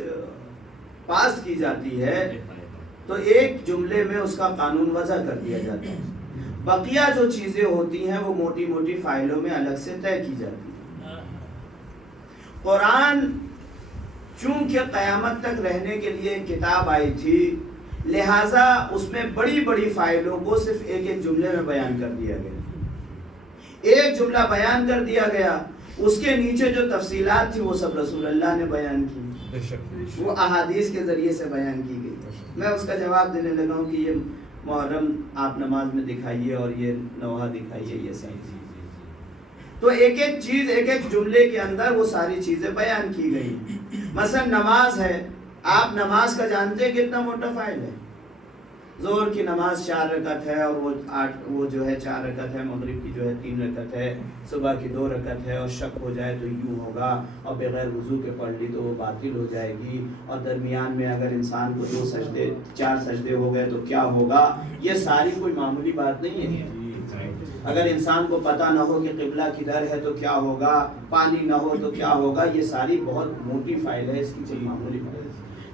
پاس کی جاتی ہے تو ایک جملے میں اس کا قانون وضع کر دیا جاتا ہے، بقیہ جو چیزیں ہوتی ہیں وہ موٹی موٹی فائلوں میں الگ سے طے کی جاتی ہیں۔ قرآن چونکہ قیامت تک رہنے کے لیے ایک کتاب آئی تھی، لہٰذا اس میں بڑی بڑی فائلوں کو صرف ایک ایک جملے میں بیان کر دیا گیا، ایک جملہ بیان کر دیا گیا، اس کے نیچے جو تفصیلات تھی وہ سب رسول اللہ نے بیان کی، وہ احادیث کے ذریعے سے بیان کی گئی۔ میں اس کا جواب دینے لگا ہوں کہ یہ محرم آپ نماز میں دکھائیے اور یہ نوحہ دکھائیے، یہ ساری تو ایک ایک چیز ایک ایک جملے کے اندر وہ ساری چیزیں بیان کی گئی۔ مثلا نماز ہے، آپ نماز کا جانتے ہیں کتنا موٹا فائل ہے، ظہر کی نماز 4 رکعت ہے اور وہ جو ہے 4 رکعت ہے، مغرب کی جو ہے 3 رکعت ہے، صبح کی 2 رکعت ہے، اور شک ہو جائے تو یوں ہوگا، اور بغیر وضو کے پڑھ لی تو وہ باطل ہو جائے گی، اور درمیان میں اگر انسان کو 2 سجدے 4 سجدے ہو گئے تو کیا ہوگا۔ یہ ساری کوئی معمولی بات نہیں ہے۔ اگر انسان کو پتہ نہ ہو کہ قبلہ کدھر ہے تو کیا ہوگا، پانی نہ ہو تو کیا ہوگا، یہ ساری بہت موٹی فائل ہے، اس کی کوئی معمولی بات نہیں۔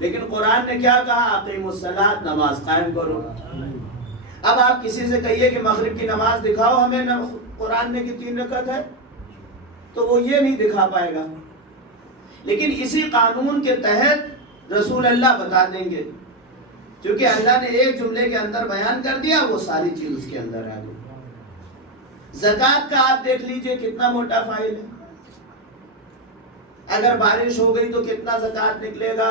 لیکن قرآن نے کیا کہا، اقیم الصلاۃ، نماز قائم کرو۔ اب آپ کسی سے کہیے کہ مغرب کی نماز دکھاؤ ہمیں، قرآن نے کہ 3 رکعت ہے، تو وہ یہ نہیں دکھا پائے گا، لیکن اسی قانون کے تحت رسول اللہ بتا دیں گے، کیونکہ اللہ نے ایک جملے کے اندر بیان کر دیا، وہ ساری چیز اس کے اندر آ گئی۔ زکوٰۃ کا آپ دیکھ لیجئے کتنا موٹا فائل ہے، اگر بارش ہو گئی تو کتنا زکوٰۃ نکلے گا،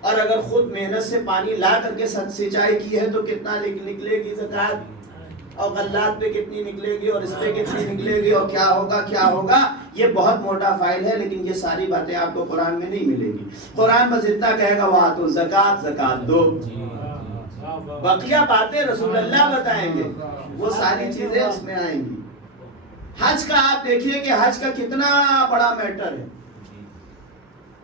اور اگر خود محنت سے پانی لا کر کے سینچائی کی ہے تو کتنا نکلے گی زکوٰۃ، اور غلات پہ کتنی نکلے گی، اور اس پہ کتنی نکلے گی، اور کیا ہوگا. یہ بہت موٹا فائل ہے، لیکن یہ ساری باتیں آپ کو قرآن میں نہیں ملے گی. قرآن بس اتنا کہے گا وَآتُوا الزَّکَاۃَ، زکوٰۃ دو. بقیہ باتیں رسول اللہ بتائیں گے، وہ ساری چیزیں اس میں آئیں گی. حج کا آپ دیکھیے کہ حج کا کتنا بڑا میٹر ہے.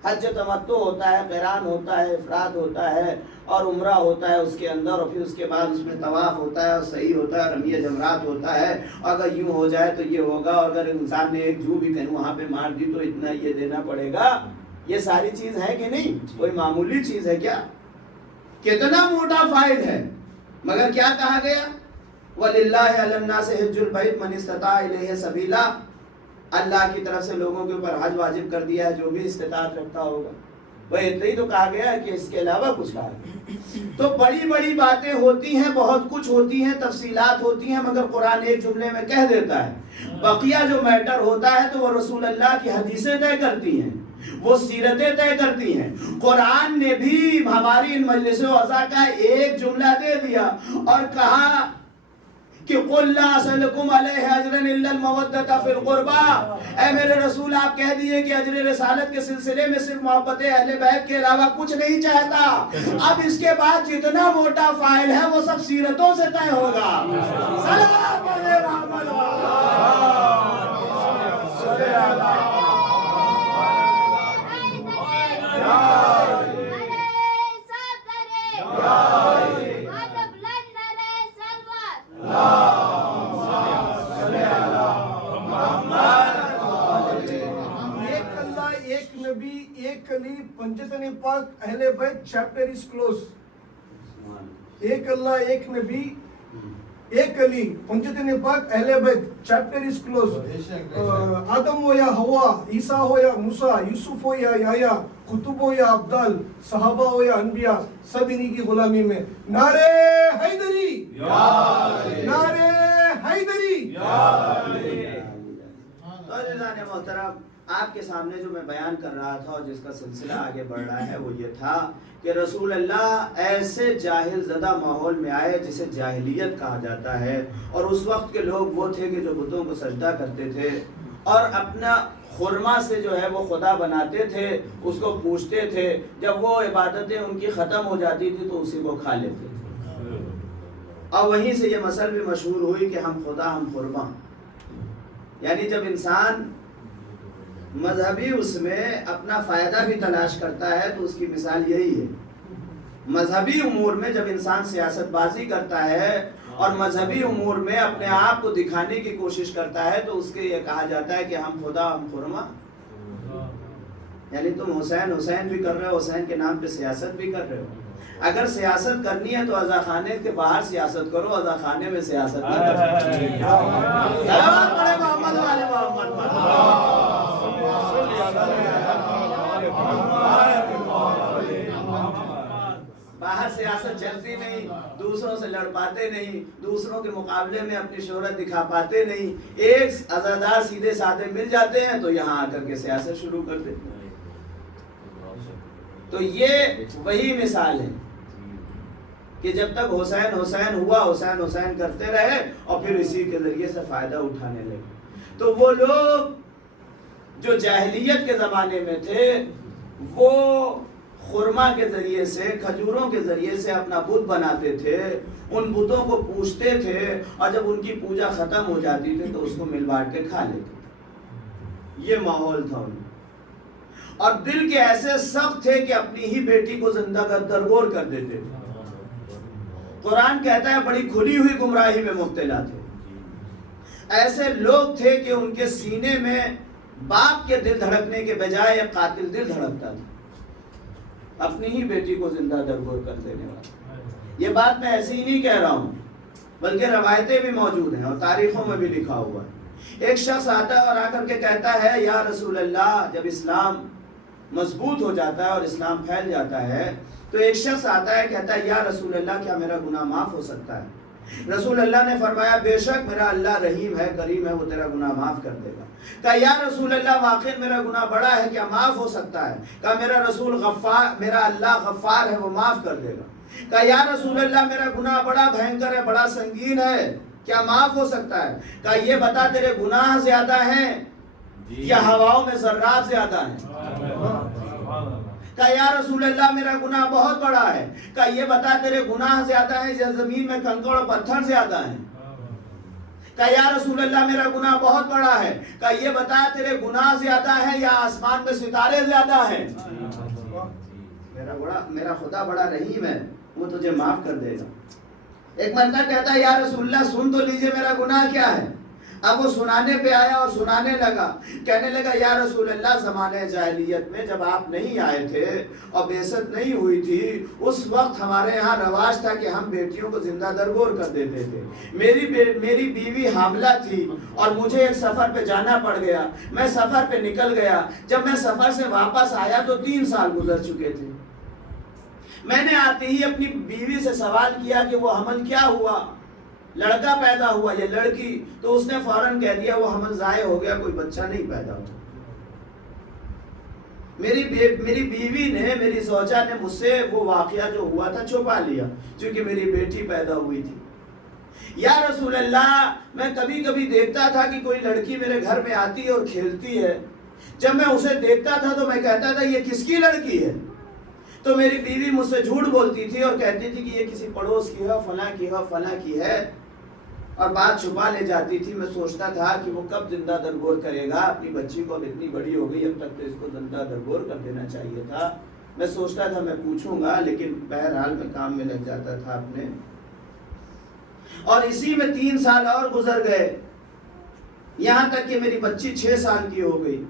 حج تمتع ہوتا ہے، قران ہوتا ہے، افراد ہوتا ہے، اور عمرہ ہوتا ہے اس کے اندر، اور پھر اس کے بعد اس میں طواف ہوتا ہے، اور صحیح ہوتا ہے، رمی جمرات ہوتا ہے. اگر یوں ہو جائے تو یہ ہوگا، اور اگر انسان نے ایک جو بھی کہیں وہاں پہ مار دی تو اتنا یہ دینا پڑے گا. یہ ساری چیز ہے کہ نہیں؟ کوئی معمولی چیز ہے کیا؟ کتنا موٹا فائل ہے. مگر کیا کہا گیا؟ وَلِلَّهِ عَلَى النَّاسِ حِجُّ الْبَيْتِ مَنِ اسْتَطَاعَ إِلَيْهِ سَبِيلًا. اللہ کی طرف سے لوگوں کے اوپر حج واجب کر دیا ہے جو بھی استطاعت رکھتا ہوگا. وہ اتنا ہی تو کہا گیا ہے کہ اس کے علاوہ کچھ کہا گیا. تو بڑی بڑی باتیں ہوتی ہیں، بہت کچھ ہوتی ہیں، تفصیلات ہوتی ہیں، مگر قرآن ایک جملے میں کہہ دیتا ہے. بقیہ جو میٹر ہوتا ہے تو وہ رسول اللہ کی حدیثیں طے کرتی ہیں، وہ سیرتیں طے کرتی ہیں. قرآن نے بھی ہماری ان مجلس وعظہ کا ایک جملہ دے دیا اور کہا کہ قُلْ لَا أَسْأَلُكُمْ عَلَيْهِ أَجْرًا إِلَّا الْمَوَدَّةَ فِي الْقُرْبَى. اے میرے رسول آپ کہہ دیے کہ اجر رسالت کے سلسلے میں صرف محبت اہل بیت کے علاوہ کچھ نہیں چاہتا. اب اس کے بعد جتنا موٹا فائل ہے وہ سب سیرتوں سے طے ہوگا. سلام علیہ محمد ایک علی پنجتن پاک اہل بیت چیپٹر از کلوز. ایک اللہ ایک نبی ایک علی پنجتن پاک اہل بیت چیپٹر از کلوز. آدم ہو یا ہوا، عیسیٰ ہو یا موسیٰ، یوسف ہو یا یحییٰ، کتب ہو یا ابدال، صحابہ ہو یا انبیاء، سب انہی کی غلامی میں. نعرہ حیدری، نعرہ حیدری. تو محترم، آپ کے سامنے جو میں بیان کر رہا تھا اور جس کا سلسلہ آگے بڑھ رہا ہے وہ یہ تھا کہ رسول اللہ ایسے جاہل زدہ ماحول میں آئے جسے جاہلیت کہا جاتا ہے. اور اس وقت کے لوگ وہ تھے کہ جو بتوں کو سجدہ کرتے تھے اور اپنا خرما سے جو ہے وہ خدا بناتے تھے، اس کو پوچھتے تھے. جب وہ عبادتیں ان کی ختم ہو جاتی تھی تو اسی کو کھا لیتے تھے. اور وہیں سے یہ مسئلہ بھی مشہور ہوئی کہ ہم خدا ہم خرما. یعنی جب انسان مذہبی اس میں اپنا فائدہ بھی تلاش کرتا ہے تو اس کی مثال یہی ہے. مذہبی امور میں جب انسان سیاست بازی کرتا ہے اور مذہبی امور میں اپنے آپ کو دکھانے کی کوشش کرتا ہے تو اس کے یہ کہا جاتا ہے کہ ہم خدا ہم خرما. یعنی تم حسین حسین بھی کر رہے ہو، حسین کے نام پہ سیاست بھی کر رہے ہو. اگر سیاست کرنی ہے تو عزا خانے کے باہر سیاست کرو، عزا خانے میں سیاست نہ کرو. محمد والے محمد باہر سیاست چلتی نہیں، دوسروں سے لڑ پاتے نہیں، دوسروں کے مقابلے میں اپنی شہرت دکھا پاتے نہیں. ایک عزادار سیدھے سادھے مل جاتے ہیں تو یہاں آ کر کے سیاست شروع کر دیتے ہیں. تو یہ وہی مثال ہے کہ جب تک حسین حسین ہوا، حسین حسین کرتے رہے اور پھر اسی کے ذریعے سے فائدہ اٹھانے لگے. تو وہ لوگ جو جاہلیت کے زمانے میں تھے وہ خرما کے ذریعے سے، کھجوروں کے ذریعے سے اپنا بت بناتے تھے، ان بتوں کو پوجتے تھے، اور جب ان کی پوجا ختم ہو جاتی تھی تو اس کو مل بانٹ کے کھا لیتے تھے. یہ ماحول تھا ان. اور دل کے ایسے سخت تھے کہ اپنی ہی بیٹی کو زندہ درگور کر دیتے تھے. قرآن کہتا ہے بڑی کھلی ہوئی گمراہی میں مبتلا تھے. ایسے لوگ تھے کہ ان کے سینے میں باپ کے دل دھڑکنے کے بجائے ایک قاتل دل دھڑکتا تھا، اپنی ہی بیٹی کو زندہ درگور کر دینے والا. یہ بات میں ایسے ہی نہیں کہہ رہا ہوں، بلکہ روایتیں بھی موجود ہیں اور تاریخوں میں بھی لکھا ہوا ہے. ایک شخص آتا ہے اور آ کر کے کہتا ہے یا رسول اللہ، جب اسلام مضبوط ہو جاتا ہے اور اسلام پھیل جاتا ہے تو ایک شخص آتا ہے کہتا ہے یا رسول اللہ کیا میرا گناہ معاف ہو سکتا ہے؟ رسول اللہ نے فرمایا بے شک میرا اللہ رحیم ہے، کریم ہے، وہ تیرا گناہ معاف کر دے گا۔ کہا یا رسول اللہ واقعی میرا گناہ بڑا ہے، کیا معاف ہو سکتا ہے؟ کہا میرا رسول غفار، میرا اللہ غفار ہے، وہ معاف کر دے گا۔ کہا یا رسول اللہ میرا گناہ بڑا بھینکر ہے، بڑا سنگین ہے، کیا معاف ہو سکتا ہے؟ کہا یہ بتا تیرے گناہ زیادہ ہیں یا ہواؤں میں ذرات زیادہ ہیں؟ کہا یا رسول اللہ میرا گناہ بہت بڑا ہے۔ کہا یہ بتا تیرے گناہ زیادہ ہیں یا زمین میں کنکر اور پتھر زیادہ ہیں؟ کہا یا رسول اللہ میرا گناہ بہت بڑا ہے۔ کہا یہ بتا تیرے گناہ زیادہ ہیں یا آسمان میں ستارے زیادہ ہیں؟ میرا خدا بڑا رحیم ہے، وہ تجھے معاف کر دے گا۔ ایک مرتبہ کہتا ہے یا رسول اللہ سن تو لیجئے میرا گناہ کیا ہے۔ اب وہ سنانے پہ آیا اور سنانے لگا، کہنے لگا یا رسول اللہ زمانے جاہلیت میں جب آپ نہیں آئے تھے اور بعثت نہیں ہوئی تھی، اس وقت ہمارے یہاں رواج تھا کہ ہم بیٹیوں کو زندہ درگور کر دیتے تھے۔ میری بیوی حاملہ تھی اور مجھے ایک سفر پہ جانا پڑ گیا، میں سفر پہ نکل گیا، جب میں سفر سے واپس آیا تو 3 سال گزر چکے تھے۔ میں نے آتے ہی اپنی بیوی سے سوال کیا کہ وہ حمل کیا ہوا، لڑکا پیدا ہوا یا لڑکی؟ تو اس نے فوراً کہہ دیا وہ حمل ضائع ہو گیا، کوئی بچہ نہیں پیدا ہوا۔ میری بیوی نے، میری زوجہ نے مجھ سے وہ واقعہ جو ہوا تھا چھپا لیا، چونکہ میری بیٹی پیدا ہوئی تھی۔ یا رسول اللہ میں کبھی کبھی دیکھتا تھا کہ کوئی لڑکی میرے گھر میں آتی اور کھیلتی ہے، جب میں اسے دیکھتا تھا تو میں کہتا تھا یہ کس کی لڑکی ہے؟ تو میری بیوی مجھ سے جھوٹ بولتی تھی اور کہتی تھی کہ یہ کسی پڑوس کی ہے، فلاں کی ہے، فلاں کی ہے، اور بات چھپا لے جاتی تھی۔ میں سوچتا تھا کہ وہ کب زندہ درگور کرے گا، اپنی بچی کو اب اتنی بڑی ہو گئی، اب تک تو اس کو زندہ درگور کر دینا چاہیے تھا۔ میں سوچتا تھا میں پوچھوں گا، لیکن بہرحال میں کام میں لگ جاتا تھا اپنے، اور اسی میں 3 سال اور گزر گئے، یہاں تک کہ میری بچی 6 سال کی ہو گئی۔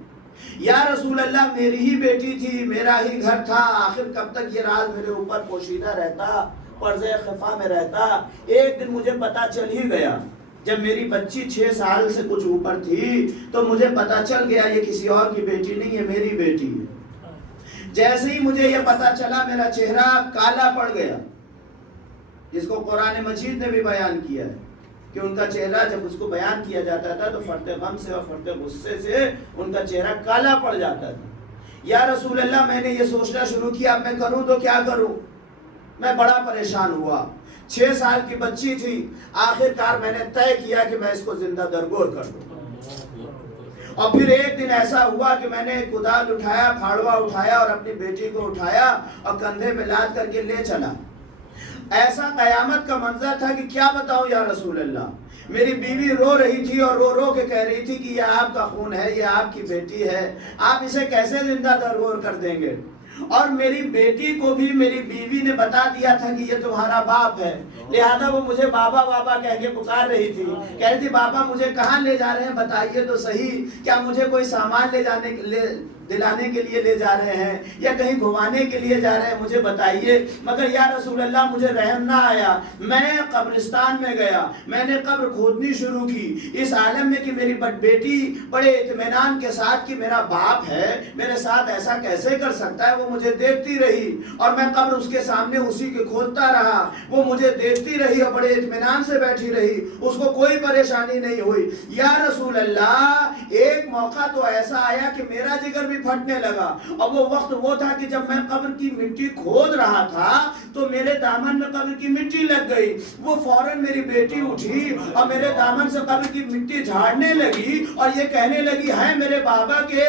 یا رسول اللہ میری ہی بیٹی تھی، میرا ہی گھر تھا، آخر کب تک یہ راز میرے اوپر پوشیدہ رہتا، پردہ خفا میں رہتا؟ ایک دن مجھے پتا چل ہی گیا، جب میری بچی 6 سال سے کچھ اوپر تھی تو مجھے پتا چل گیا یہ کسی اور کی بیٹی نہیں ہے، میری بیٹی ہے۔ جیسے ہی مجھے یہ پتا چلا میرا چہرہ کالا پڑ گیا، جس کو قرآن مجید نے بھی بیان کیا ہے کہ ان کا چہرہ جب اس کو بیان کیا جاتا تھا تو فرط غم سے اور فرط غصے سے ان کا چہرہ کالا پڑ جاتا تھا۔ یا رسول اللہ میں نے یہ سوچنا شروع کیا اب میں کروں تو کیا کروں؟ میں بڑا پریشان ہوا، 6 سال کی بچی تھی، آخر کار میں نے طے کیا کہ میں اس کو زندہ درگور کر دوں۔ اور پھر ایک دن ایسا ہوا کہ میں نے کدال اٹھایا، پھاڑوا اٹھایا اور اپنی بیٹی کو اٹھایا اور کندھے میں لاد کر کے لے چلا۔ ایسا قیامت کا منظر تھا کہ کیا بتاؤں یا رسول اللہ۔ میری بیوی رو رہی تھی اور رو رو کے کہہ رہی تھی کہ یہ آپ کا خون ہے، یہ آپ کی بیٹی ہے، آپ اسے کیسے زندہ درگور کر دیں گے؟ اور میری بیٹی کو بھی میری بیوی نے بتا دیا تھا کہ یہ تمہارا باپ ہے، لہذا وہ مجھے بابا بابا کہہ کے پکار رہی تھی، کہہ رہی تھی بابا مجھے کہاں لے جا رہے ہیں بتائیے تو صحیح، کیا مجھے کوئی سامان دلانے کے لیے لے جا رہے ہیں یا کہیں گھمانے کے لیے جا رہے ہیں، مجھے بتائیے۔ مگر یا رسول اللہ مجھے رحم نہ آیا، میں قبرستان میں گیا، میں نے قبر کھودنی شروع کی اس عالم میں کہ میری بیٹی بڑے اطمینان کے ساتھ کہ میرا باپ ہے، میرے ساتھ ایسا کیسے کر سکتا ہے۔ وہ مجھے دیکھتی رہی اور میں قبر اس کے سامنے اسی کے کھودتا رہا، وہ مجھے دیکھتی رہی اور بڑے اطمینان سے بیٹھی رہی، اس کو کوئی پریشانی نہیں ہوئی۔ یا رسول اللہ ایک موقع تو ایسا آیا کہ میرا جگر پھٹنے لگا، اور وہ وقت وہ تھا کہ جب میں قبر کی مٹی کھود رہا تھا تو میرے دامن میں قبر کی مٹی لگ گئی۔ وہ فوراً میری بیٹی اٹھی اور میرے دامن سے قبر کی مٹی جھاڑنے لگی اور یہ کہنے لگی ہے میرے بابا کے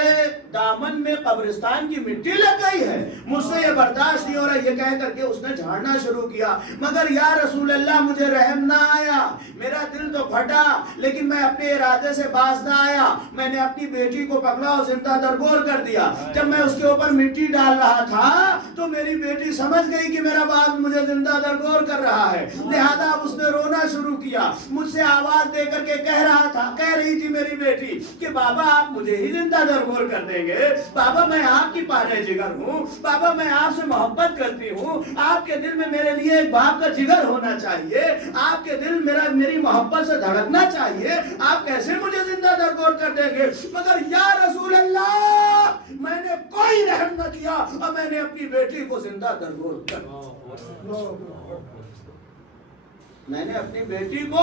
دامن میں قبرستان کی مٹی لگ گئی ہے، مجھ سے یہ برداشت نہیں ہو رہا، یہ کہہ کر کے اس نے جھاڑنا شروع کیا۔ مگر یا رسول اللہ مجھے رحم نہ آیا، میرا دل تو پھٹا لیکن میں اپنے ارادے سے باز نہ آیا، میں نے اپنی بیٹی کو پکڑا اور زندہ درگور کر دیا۔ جب میں اس کے اوپر مٹی ڈال رہا تھا تو میری بیٹی سمجھ گئی کہ میرا باپ مجھے زندہ درگور کر رہا ہے، لہذا اب اس نے رونا شروع کیا، مجھ سے آواز دے کر کے کہہ رہی تھی میری بیٹی کہ بابا آپ مجھے ہی زندہ درگور کر دیں گے، بابا میں آپ کی پارے جگر ہوں، بابا میں آپ سے محبت کرتی ہوں، آپ کے دل میں میرے لیے ایک باپ کا جگر ہونا چاہیے، آپ کے دل میری محبت سے دھڑکنا چاہیے، آپ کیسے مجھے زندہ درگور کر دیں گے؟ مگر یا رسول اللہ میں نے کوئی رحم نہ کیا اور میں نے اپنی بیٹی کو زندہ درگور کر دیا۔ میں نے اپنی بیٹی کو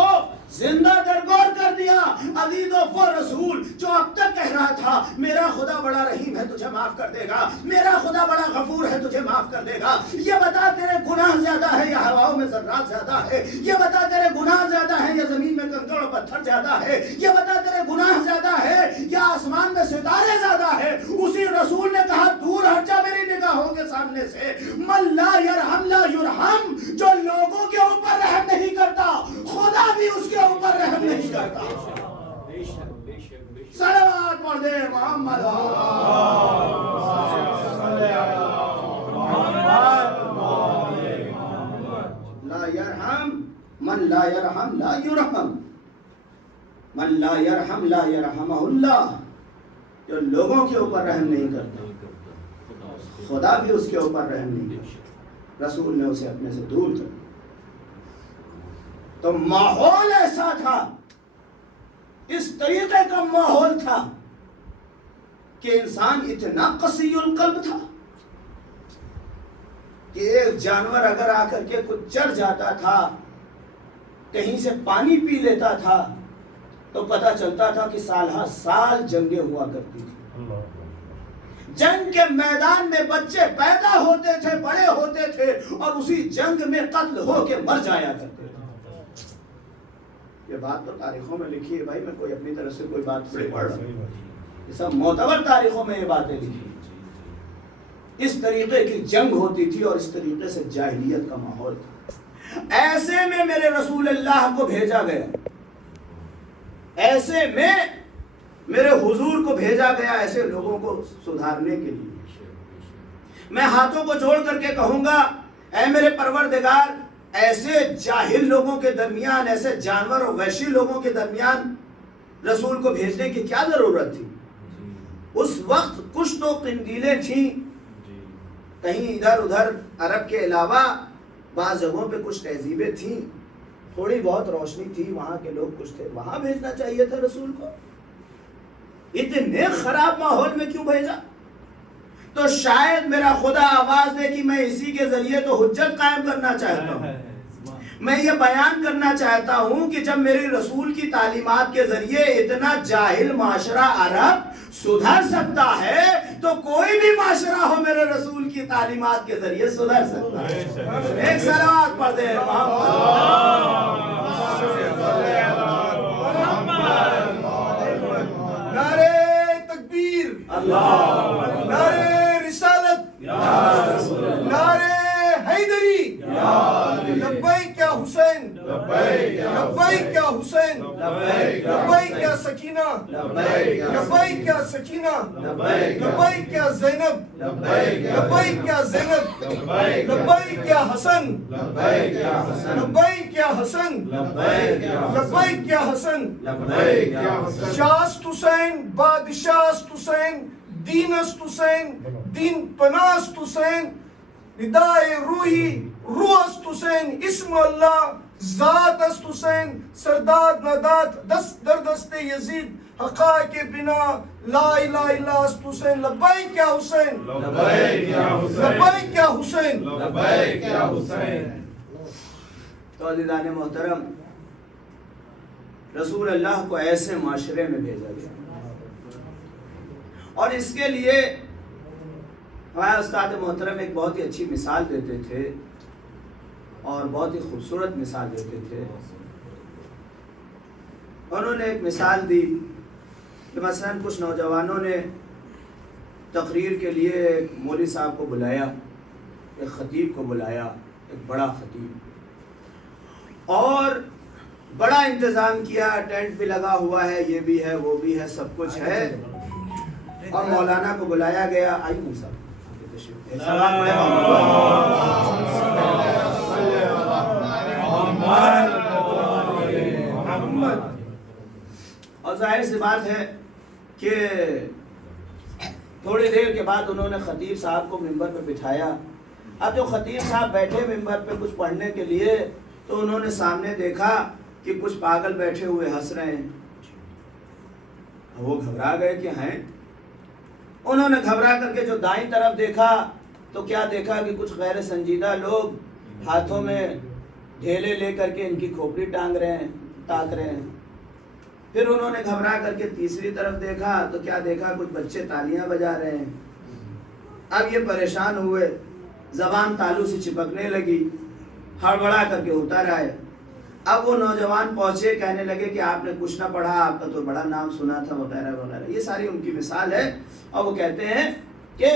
زندہ درگور کر دیا. عزیز و رسول جو اب تک کہہ رہا تھا میرا خدا بڑا رحیم ہے تجھے معاف کر دے گا, میرا خدا بڑا غفور ہے تجھے معاف کر دے گا, یہ بتا تیرے گناہ زیادہ ہے یا ہواؤں میں ذرات زیادہ ہے, یہ بتا تیرے گناہ زیادہ ہے یا زمین میں کنکر و پتھر زیادہ ہے, یہ بتا تیرے گناہ زیادہ ہے یا آسمان میں ستارے زیادہ ہے. اسی رسول نے کہا دور ہٹ جا میری نگاہوں کے سامنے سے. من لا یرحم لا یرحم, جو لوگوں کے اوپر رحم نہیں کرتا خدا بھی اس کے اوپر رحم نہیں کرتا. صلوات پڑھ دے محمد. لا یرحم من لا یرحم لا یرحم, من لا یرحم لا یرحمہ اللہ, جو لوگوں کے اوپر رحم نہیں کرتا خدا بھی اس کے اوپر رحم نہیں کرتا. رسول نے اسے اپنے سے دور کر دیا. تو ماحول ایسا تھا, اس طریقے کا ماحول تھا کہ انسان اتنا قسی القلب تھا کہ ایک جانور اگر آ کر کے کچھ چر جاتا تھا, کہیں سے پانی پی لیتا تھا, تو پتہ چلتا تھا کہ سالہ سال جنگیں ہوا کرتی تھی. جنگ کے میدان میں بچے پیدا ہوتے تھے, بڑے ہوتے تھے, اور اسی جنگ میں قتل ہو کے مر جایا کرتے تھے. یہ بات تو تاریخوں میں لکھی ہے بھائی, میں کوئی اپنی طرف سے کوئی بات نہیں پڑھ رہا ہوں, یہ سب معتبر تاریخوں میں یہ باتیں لکھی. اس طریقے کی جنگ ہوتی تھی اور اس طریقے سے جاہلیت کا ماحول تھا. ایسے میں میرے رسول اللہ کو بھیجا گیا, ایسے میں میرے حضور کو بھیجا گیا ایسے لوگوں کو سدھارنے کے لیے. میں ہاتھوں کو جوڑ کر کے کہوں گا اے میرے پروردگار, ایسے جاہل لوگوں کے درمیان, ایسے جانور اور وحشی لوگوں کے درمیان رسول کو بھیجنے کی کیا ضرورت تھی. اس وقت کچھ تو قندیلیں تھیں, کہیں ادھر ادھر عرب کے علاوہ بعض جگہوں پہ کچھ تہذیبیں تھیں, تھوڑی بہت روشنی تھی, وہاں کے لوگ کچھ تھے, وہاں بھیجنا چاہیے تھا رسول کو. اتنے خراب ماحول میں کیوں بھیجا؟ تو شاید میرا خدا آواز دے کہ میں اسی کے ذریعے تو حجت قائم کرنا چاہتا ہوں. میں یہ بیان کرنا چاہتا ہوں کہ جب میری رسول کی تعلیمات کے ذریعے اتنا جاہل معاشرہ عرب سدھر سکتا ہے, تو کوئی بھی معاشرہ ہو میرے رسول کی تعلیمات کے ذریعے سدھر سکتا ہے. ایک صلوات پڑھ دے نعرے تکبیر, نعرے رسالت, نعرے حیدری, لبیک یا حسین, لبیک یا حسین, لبیک یا سکینہ, لبیک یا سکینہ, لبیک یا زینب, لبیک یا زینب, لبیک یا حسن, لبیک یا حسن, لبیک یا حسن, شاست حسین, بادشاست حسین, دین است حسین, دین پناست حسین, ندائے روحی روح است حسین, اسم اللہ ذات است حسین, سرداد نادات دست در دست یزید, حقائق بنا لا الہ الا است حسین. لبیک یا حسین, لبیک یا حسین, لبیک یا حسین. تو عزیزان محترم, رسول اللہ کو ایسے معاشرے میں بھیجا گیا, اور اس کے لیے ہمارے استاد محترم ایک بہت ہی اچھی مثال دیتے تھے اور بہت ہی خوبصورت مثال دیتے تھے. انہوں نے ایک مثال دی کہ مثلا کچھ نوجوانوں نے تقریر کے لیے ایک مولوی صاحب کو بلایا, ایک خطیب کو بلایا, ایک بڑا خطیب, اور بڑا انتظام کیا, ٹینٹ بھی لگا ہوا ہے, یہ بھی ہے وہ بھی ہے, سب کچھ ہے, اور مولانا کو بلایا گیا. آئیے صاحب اور ظاہر سی بات ہے کہ تھوڑی دیر کے بعد انہوں نے خطیب صاحب کو ممبر پہ بٹھایا. اب جو خطیب صاحب بیٹھے ممبر پہ کچھ پڑھنے کے لیے, تو انہوں نے سامنے دیکھا کہ کچھ پاگل بیٹھے ہوئے ہنس رہے ہیں. وہ گھبرا گئے کہ ہیں. انہوں نے گھبرا کر کے جو دائیں طرف دیکھا تو کیا دیکھا کہ کچھ غیر سنجیدہ لوگ ہاتھوں میں ڈھیلے لے کر کے ان کی کھوپڑی ٹانگ رہے ہیں، تاک رہے ہیں۔ پھر انہوں نے گھبرا کر کے تیسری طرف دیکھا تو کیا دیکھا، کچھ بچے تالیاں بجا رہے ہیں۔ اب یہ پریشان ہوئے، زبان تالو سے چپکنے لگی، ہڑبڑا کر کے اتر آئے۔ اب وہ نوجوان پہنچے، کہنے لگے کہ آپ نے کچھ نہ پڑھا، آپ کا تو بڑا نام سنا تھا وغیرہ وغیرہ۔ یہ ساری ان کی مثال ہے، اور وہ کہتے ہیں کہ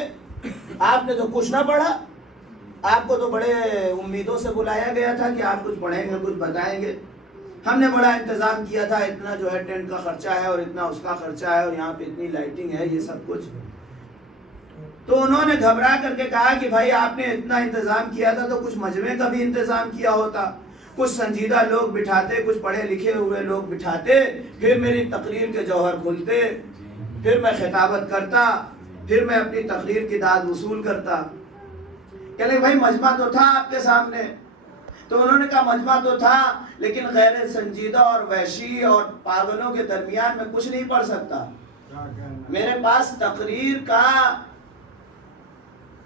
آپ نے تو کچھ نہ پڑھا، آپ کو تو بڑے امیدوں سے بلایا گیا تھا کہ آپ کچھ پڑھیں گے، کچھ بتائیں گے۔ ہم نے بڑا انتظام کیا تھا، اتنا جو ہے ٹینٹ کا خرچہ ہے اور اتنا اس کا خرچہ ہے اور یہاں پہ اتنی لائٹنگ ہے، یہ سب کچھ۔ تو انہوں نے گھبرا کر کے کہا کہ بھائی آپ نے اتنا انتظام کیا تھا تو کچھ مجمع کا بھی انتظام کیا ہوتا، کچھ سنجیدہ لوگ بٹھاتے، کچھ پڑھے لکھے ہوئے لوگ بٹھاتے، پھر میری تقریر کے جوہر کھلتے، پھر میں خطابت کرتا، پھر میں اپنی تقریر کی داد وصول کرتا۔ کہنے بھائی مجمع تو تھا آپ کے سامنے۔ تو انہوں نے کہا مجمع تو تھا، لیکن غیر سنجیدہ اور وحشی اور پاگلوں کے درمیان میں کچھ نہیں پڑھ سکتا۔ میرے پاس تقریر کا،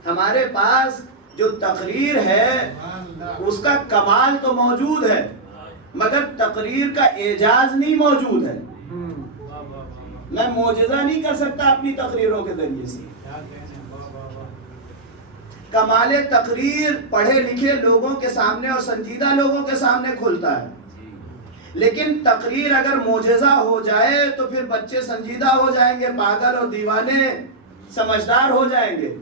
ہمارے پاس جو تقریر ہے اس کا کمال تو موجود ہے، مگر تقریر کا اعجاز نہیں موجود ہے۔ میں معجزہ نہیں کر سکتا اپنی تقریروں کے ذریعے سے۔ کمال تقریر پڑھے لکھے لوگوں کے سامنے اور سنجیدہ لوگوں کے سامنے کھلتا ہے، لیکن تقریر اگر معجزہ ہو جائے تو پھر بچے سنجیدہ ہو جائیں گے، پاگل اور دیوانے سمجھدار ہو جائیں گے۔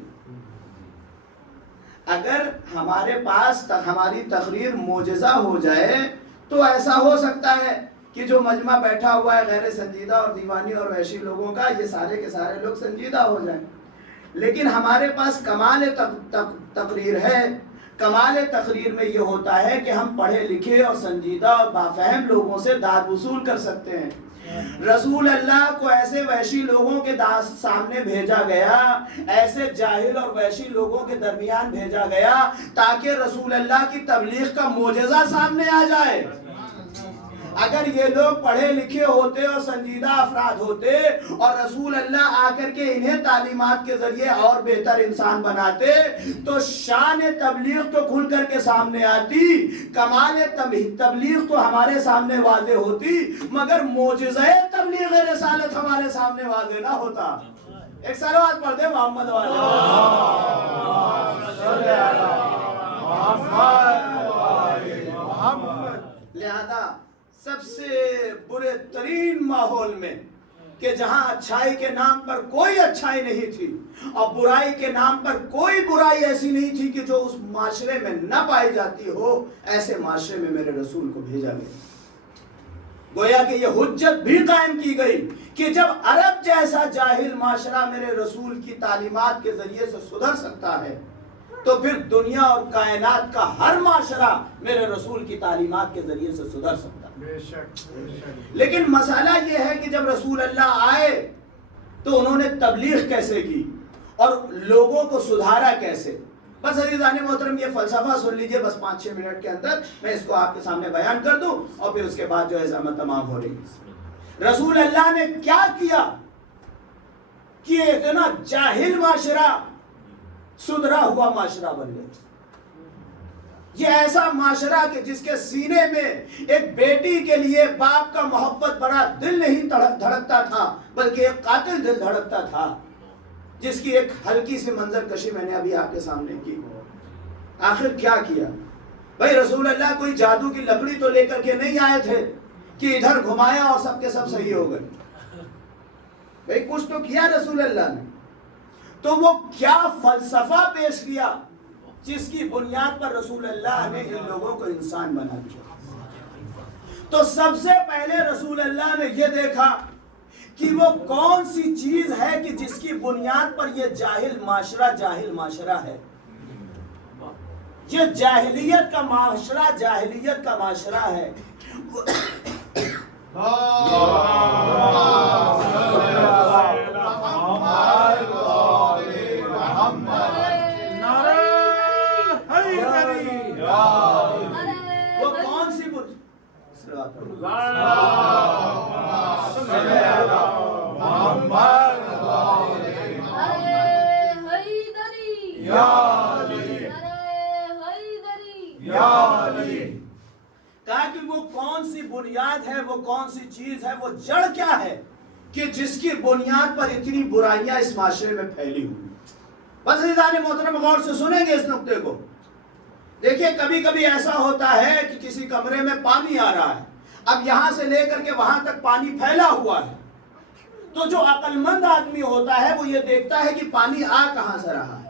اگر ہمارے پاس ہماری تقریر معجزہ ہو جائے تو ایسا ہو سکتا ہے کہ جو مجمع بیٹھا ہوا ہے غیر سنجیدہ اور دیوانی اور وحشی لوگوں کا، یہ سارے کے سارے لوگ سنجیدہ ہو جائیں۔ لیکن ہمارے پاس کمال تقریر ہے۔ کمال تقریر میں یہ ہوتا ہے کہ ہم پڑھے لکھے اور سنجیدہ اور بافہم لوگوں سے داد وصول کر سکتے ہیں۔ رسول اللہ کو ایسے وحشی لوگوں کے سامنے بھیجا گیا، ایسے جاہل اور وحشی لوگوں کے درمیان بھیجا گیا تاکہ رسول اللہ کی تبلیغ کا معجزہ سامنے آ جائے۔ اگر یہ لوگ پڑھے لکھے ہوتے اور سنجیدہ افراد ہوتے اور رسول اللہ آ کر کے انہیں تعلیمات کے ذریعے اور بہتر انسان بناتے تو شان تبلیغ تو کھل کر کے سامنے آتی، کمال تبلیغ تو ہمارے سامنے واضح ہوتی، مگر معجزہ تبلیغ رسالت ہمارے سامنے واضح نہ ہوتا۔ ایک صلوات پڑھ دے محمد والا۔ لہذا سب سے برے ترین ماحول میں کہ جہاں اچھائی کے نام پر کوئی اچھائی نہیں تھی اور برائی کے نام پر کوئی برائی ایسی نہیں تھی کہ جو اس معاشرے میں نہ پائی جاتی ہو، ایسے معاشرے میں میرے رسول کو بھیجا گیا۔ گویا کہ یہ حجت بھی قائم کی گئی کہ جب عرب جیسا جاہل معاشرہ میرے رسول کی تعلیمات کے ذریعے سے سدھر سکتا ہے تو پھر دنیا اور کائنات کا ہر معاشرہ میرے رسول کی تعلیمات کے ذریعے سے سدھر سکتا ہے۔ لیکن مسئلہ یہ ہے کہ جب رسول اللہ آئے تو انہوں نے تبلیغ کیسے کی اور لوگوں کو سدھارا کیسے۔ بس عزیزان محترم یہ فلسفہ سن لیجئے، بس 5-6 منٹ کے اندر میں اس کو آپ کے سامنے بیان کر دوں اور پھر اس کے بعد جو ہے زحمت تمام ہو رہی۔ رسول اللہ نے کیا کیا کہ اتنا جاہل معاشرہ سدھرا ہوا معاشرہ بن گیا۔ یہ ایسا معاشرہ کہ جس کے سینے میں ایک بیٹی کے لیے باپ کا محبت بڑا دل نہیں دھڑکتا تھا بلکہ ایک قاتل دل دھڑکتا تھا، جس کی ایک ہلکی سی منظر کشی میں نے ابھی آپ کے سامنے کی۔ آخر کیا کیا بھائی؟ رسول اللہ کوئی جادو کی لکڑی تو لے کر کے نہیں آئے تھے کہ ادھر گھمایا اور سب کے سب صحیح ہو گئے۔ بھائی کچھ تو کیا رسول اللہ نے، تو وہ کیا فلسفہ پیش کیا جس کی بنیاد پر رسول اللہ نے ان لوگوں کو انسان بنا دیا۔ تو سب سے پہلے رسول اللہ نے یہ دیکھا کہ وہ کون سی چیز ہے کہ جس کی بنیاد پر یہ جاہل معاشرہ ہے۔ یہ جاہلیت کا معاشرہ ہے۔ وہ کون سی کہا کہ وہ کون سی بنیاد ہے, وہ کون سی چیز ہے, وہ جڑ کیا ہے کہ جس کی بنیاد پر اتنی برائیاں اس معاشرے میں پھیلی ہوئی. بس عزیزان محترم غور سے سنیں گے اس نقطے کو. دیکھیں کبھی کبھی ایسا ہوتا ہے کہ کسی کمرے میں پانی آ رہا ہے, اب یہاں سے لے کر کے وہاں تک پانی پھیلا ہوا ہے, تو جو عقل مند آدمی ہوتا ہے وہ یہ دیکھتا ہے کہ پانی آ کہاں سے رہا ہے.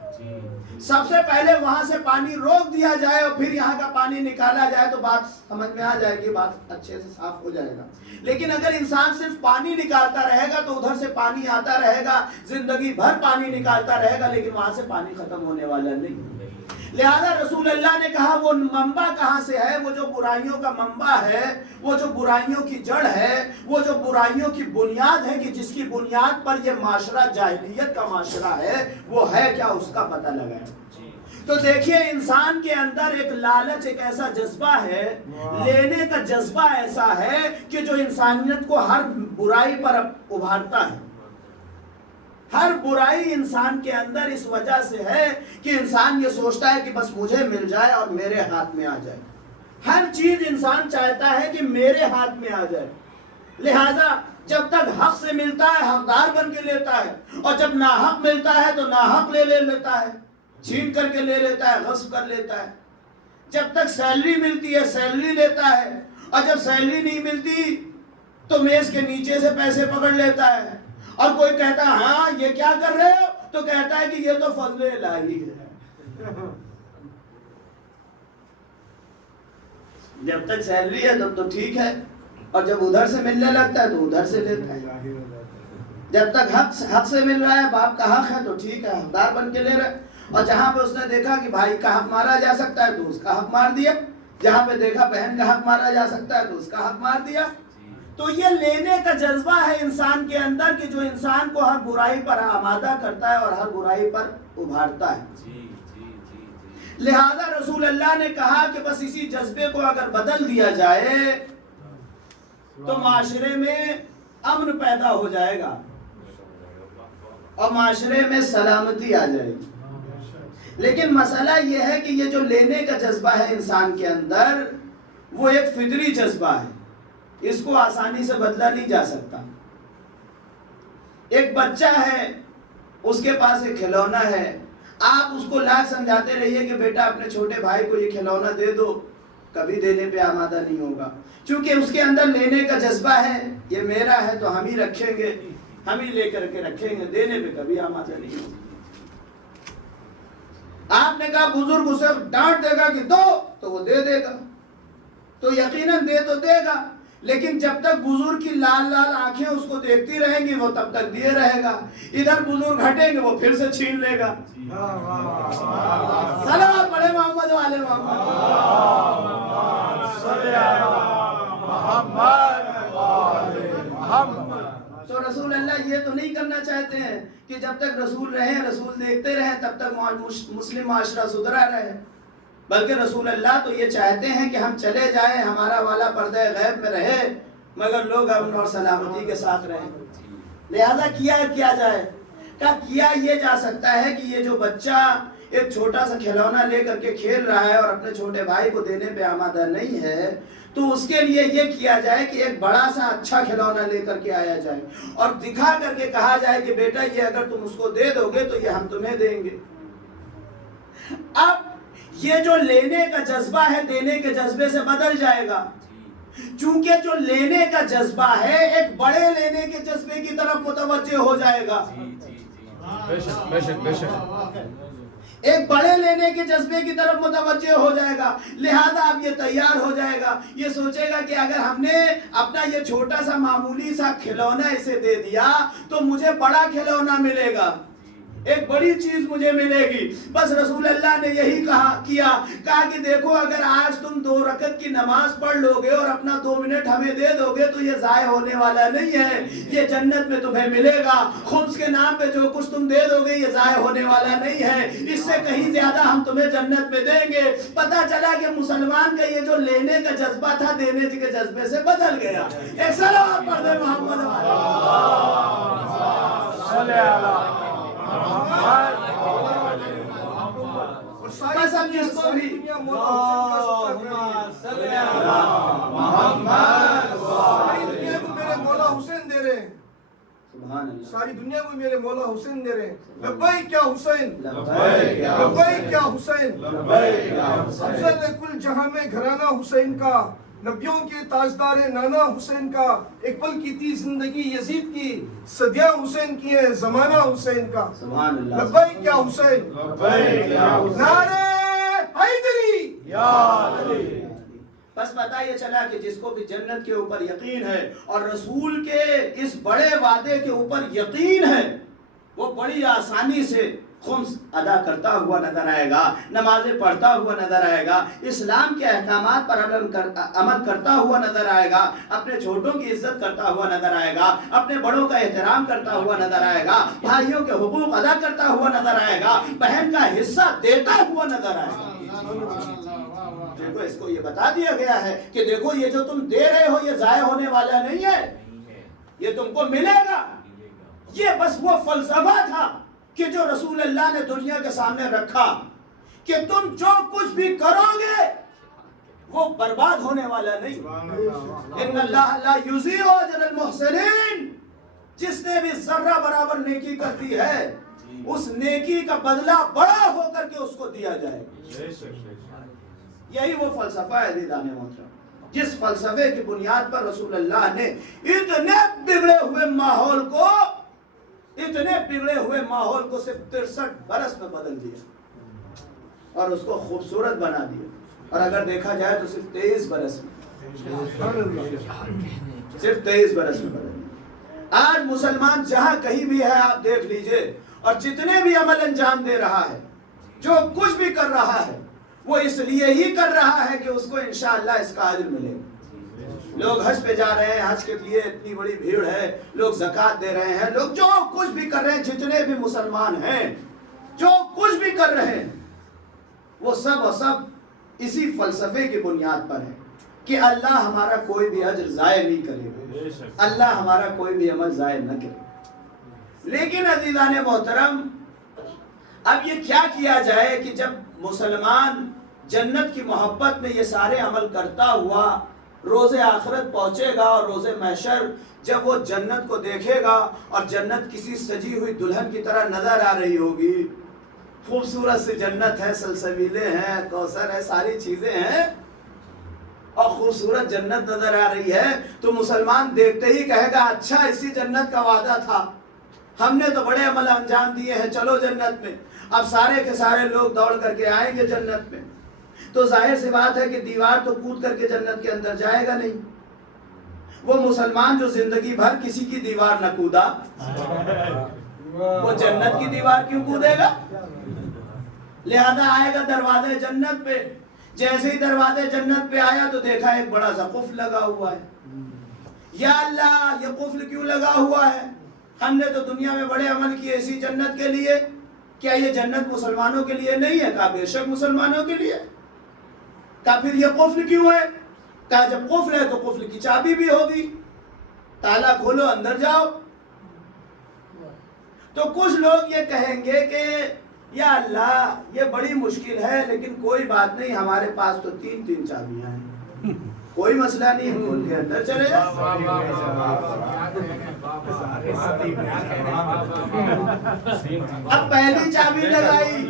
سب سے پہلے وہاں سے پانی روک دیا جائے اور پھر یہاں کا پانی نکالا جائے تو بات سمجھ میں آ جائے گی, بات اچھے سے صاف ہو جائے گا. لیکن اگر انسان صرف پانی نکالتا رہے گا تو ادھر سے پانی آتا رہے گا, زندگی بھر پانی نکالتا رہے گا, لیکن وہاں سے پانی ختم ہونے والا نہیں. لہذا رسول اللہ نے کہا وہ منبع کہاں سے ہے, وہ جو برائیوں کا منبع ہے, وہ جو برائیوں کی جڑ ہے, وہ جو برائیوں کی بنیاد ہے کہ جس کی بنیاد پر یہ معاشرہ جاہلیت کا معاشرہ ہے, وہ ہے کیا, اس کا پتہ لگائیں. تو دیکھیے انسان کے اندر ایک لالچ, ایک ایسا جذبہ ہے, لینے کا جذبہ ایسا ہے کہ جو انسانیت کو ہر برائی پر ابھارتا ہے. ہر برائی انسان کے اندر اس وجہ سے ہے کہ انسان یہ سوچتا ہے کہ بس مجھے مل جائے اور میرے ہاتھ میں آ جائے. ہر چیز انسان چاہتا ہے کہ میرے ہاتھ میں آ جائے. لہذا جب تک حق سے ملتا ہے حقدار بن کے لیتا ہے, اور جب ناحق ملتا ہے تو ناحق لے لیتا ہے, چھین کر کے لے لیتا ہے, غصب کر لیتا ہے. جب تک سیلری ملتی ہے سیلری لیتا ہے, اور جب سیلری نہیں ملتی تو میز کے نیچے سے پیسے پکڑ لیتا ہے. اور کوئی کہتا ہے ہاں یہ کیا کر رہے ہو, تو کہتا ہے کہ یہ تو فضل الہی ہے. جب تک سیلری ہے تب تو ٹھیک ہے, اور جب ادھر سے ملنے لگتا ہے تو ادھر سے لیتا ہے. جب تک حق سے مل رہا ہے, باپ کا حق ہے تو ٹھیک ہے, حقدار بن کے لے رہا ہے. اور جہاں پہ اس نے دیکھا کہ بھائی کا حق مارا جا سکتا ہے تو اس کا حق مار دیا, جہاں پہ دیکھا بہن کا حق مارا جا سکتا ہے تو اس کا حق مار دیا. تو یہ لینے کا جذبہ ہے انسان کے اندر کہ جو انسان کو ہر برائی پر آمادہ کرتا ہے اور ہر برائی پر ابھارتا ہے. لہذا رسول اللہ نے کہا کہ بس اسی جذبے کو اگر بدل دیا جائے تو معاشرے میں امن پیدا ہو جائے گا اور معاشرے میں سلامتی آ جائے گی. لیکن مسئلہ یہ ہے کہ یہ جو لینے کا جذبہ ہے انسان کے اندر, وہ ایک فطری جذبہ ہے, اس کو آسانی سے بدلا نہیں جا سکتا. ایک بچہ ہے, اس کے پاس ایک کھلونا ہے, آپ اس کو لاکھ سمجھاتے رہیے کہ بیٹا اپنے چھوٹے بھائی کو یہ کھلونا دے دو, کبھی دینے پہ آمادہ نہیں ہوگا, چونکہ اس کے اندر لینے کا جذبہ ہے, یہ میرا ہے تو ہم ہی رکھیں گے, ہم ہی لے کر کے رکھیں گے, دینے پہ کبھی آمادہ نہیں ہوگا. آپ نے کہا بزرگ اسے ڈانٹ دے گا کہ دو, تو وہ دے دے گا, تو یقیناً دے تو دے گا, لیکن جب تک بزرگ کی لال لال آنکھیں اس کو دیکھتی رہیں گی وہ تب تک دیے رہے گا. ادھر بزرگ ہٹیں گے وہ پھر سے چھین لے گا. صلوات پڑھے محمد والے محمد. تو رسول اللہ یہ تو نہیں کرنا چاہتے ہیں کہ جب تک رسول رہیں, رسول دیکھتے رہیں, تب تک مسلم معاشرہ سدھرا رہے, بلکہ رسول اللہ تو یہ چاہتے ہیں کہ ہم چلے جائیں, ہمارا والا پردہ غیب میں رہے, مگر لوگ امن اور سلامتی کے ساتھ رہیں. لہذا کیا جائے, کیا یہ جا سکتا ہے کہ یہ جو بچہ ایک چھوٹا سا کھلونا لے کر کے کھیل رہا ہے اور اپنے چھوٹے بھائی کو دینے پہ آمادہ نہیں ہے, تو اس کے لیے یہ کیا جائے کہ ایک بڑا سا اچھا کھلونا لے کر کے آیا جائے اور دکھا کر کے کہا جائے کہ بیٹا یہ اگر تم اس کو دے دو گے تو یہ ہم تمہیں دیں گے. اب یہ جو لینے کا جذبہ ہے دینے کے جذبے سے بدل جائے گا, چونکہ جو لینے کا جذبہ ہے ایک بڑے لینے کے جذبے کی طرف متوجہ ہو جائے گا. ایک بڑے لینے کے جذبے کی طرف متوجہ ہو جائے گا. لہذا اب یہ تیار ہو جائے گا, یہ سوچے گا کہ اگر ہم نے اپنا یہ چھوٹا سا معمولی سا کھلونا اسے دے دیا تو مجھے بڑا کھلونا ملے گا, ایک بڑی چیز مجھے ملے گی. بس رسول اللہ نے یہی کہا کہ دیکھو اگر آج تم 2 رکعت کی نماز پڑھ لو گے اور اپنا 2 منٹ ہمیں دے دو گے تو یہ ضائع ہونے والا نہیں ہے, یہ جنت میں تمہیں ملے گا. خمس کے نام پہ جو کچھ تم دے دو گے یہ ضائع ہونے والا نہیں ہے, اس سے کہیں زیادہ ہم تمہیں جنت میں دیں گے. پتہ چلا کہ مسلمان کا یہ جو لینے کا جذبہ تھا دینے کے جذبے سے بدل گیا. ایک صلوات پڑھ دے محمد بس ہم جس کو بھی سبحان اللہ. ساری دنیا کو میرے مولا حسین دے رہے ہیں. لبیک یا حسین، لبیک یا لبیک یا حسین. لبیک یا حسین. افضل کل جہاں میں گھرانہ حسین کا، نبیوں کے تاجدار نانا حسین کا. ایک پل کی تھی زندگی یزید کی، صدیاں حسین کی ہیں زمانہ حسین کا. سبحان اللہ. لبیک یا حسین، لبیک یا حسین. نعرہ حیدری. یا علی. بس پتہ یہ چلا کہ جس کو بھی جنت کے اوپر یقین ہے اور رسول کے اس بڑے وعدے کے اوپر یقین ہے، وہ بڑی آسانی سے خمس ادا کرتا ہوا نظر آئے گا، نمازیں پڑھتا ہوا نظر آئے گا، اسلام کے احکامات پر عمل کرتا ہوا نظر آئے گا، اپنے چھوٹوں کی عزت کرتا ہوا نظر آئے گا، اپنے بڑوں کا احترام کرتا ہوا نظر آئے گا، بھائیوں کے حقوق ادا کرتا ہوا نظر آئے گا، بہن کا حصہ دیتا ہوا نظر آئے گا. دیکھو اس کو یہ بتا دیا گیا ہے کہ دیکھو یہ جو تم دے رہے ہو یہ ضائع ہونے والا نہیں ہے، یہ تم کو ملے گا. یہ بس وہ فلسفہ تھا کہ جو رسول اللہ نے دنیا کے سامنے رکھا کہ تم جو کچھ بھی کرو گے وہ برباد ہونے والا نہیں. ان اللہ لا یضیع اجر المحسنین. جس نے بھی ذرہ برابر نیکی کرتی ہے اس نیکی کا بدلہ بڑا ہو کر کے اس کو دیا جائے گا. یہی وہ فلسفہ ہے عزیزان محترم، جس فلسفے کی بنیاد پر رسول اللہ نے اتنے بگڑے ہوئے ماحول کو صرف 63 برس میں بدل دیا اور اس کو خوبصورت بنا دیا. اور اگر دیکھا جائے تو صرف 23 برس میں، صرف 23 برس میں بدل دیا. آج مسلمان جہاں کہیں بھی ہے آپ دیکھ لیجئے، اور جتنے بھی عمل انجام دے رہا ہے، جو کچھ بھی کر رہا ہے، وہ اس لیے ہی کر رہا ہے کہ اس کو انشاءاللہ اس کا اجر ملے. لوگ حج پہ جا رہے ہیں، حج کے لیے اتنی بڑی بھیڑ ہے، لوگ زکوٰۃ دے رہے ہیں، لوگ جو کچھ بھی کر رہے ہیں، جتنے بھی مسلمان ہیں جو کچھ بھی کر رہے ہیں وہ سب اسی فلسفے کی بنیاد پر ہے کہ اللہ ہمارا کوئی بھی اجر ضائع نہیں کرے گا، اللہ ہمارا کوئی بھی عمل ضائع نہ کرے. لیکن عزیزان محترم، اب یہ کیا کیا جائے کہ جب مسلمان جنت کی محبت میں یہ سارے عمل کرتا ہوا روز آخرت پہنچے گا، اور روز محشر جب وہ جنت کو دیکھے گا اور جنت کسی سجی ہوئی دلہن کی طرح نظر آ رہی ہوگی، خوبصورت سی جنت ہے، سلسبیلے ہیں، کوثر ہے، ساری چیزیں ہیں اور خوبصورت جنت نظر آ رہی ہے، تو مسلمان دیکھتے ہی کہے گا اچھا اسی جنت کا وعدہ تھا، ہم نے تو بڑے عمل انجام دیے ہیں، چلو جنت میں. اب سارے کے سارے لوگ دوڑ کر کے آئیں گے جنت میں، تو ظاہر سی بات ہے کہ دیوار تو کود کر کے جنت کے اندر جائے گا نہیں. وہ مسلمان جو زندگی بھر کسی کی دیوار نہ کودا، وہ جنت کی دیوار کیوں کودے گا؟ لہذا آئے گا دروازے جنت پہ. جیسے ہی دروازے جنت پہ آیا تو دیکھا ایک بڑا سا قفل لگا ہوا ہے. یا اللہ، یہ قفل کیوں لگا ہوا ہے؟ ہم نے تو دنیا میں بڑے عمل کیے اسی جنت کے لیے، کیا یہ جنت مسلمانوں کے لیے نہیں ہے؟ کہا بے شک مسلمانوں کے لیے. کہا پھر یہ قفل کیوں ہے؟ کہا جب قفل ہے تو قفل کی چابی بھی ہوگی، تالا کھولو اندر جاؤ. تو کچھ لوگ یہ کہیں گے کہ یا اللہ یہ بڑی مشکل ہے، لیکن کوئی بات نہیں، ہمارے پاس تو 3 چابیاں ہیں، کوئی مسئلہ نہیں، کھول کے اندر چلے جاؤ. اب پہلی چابی لگائی،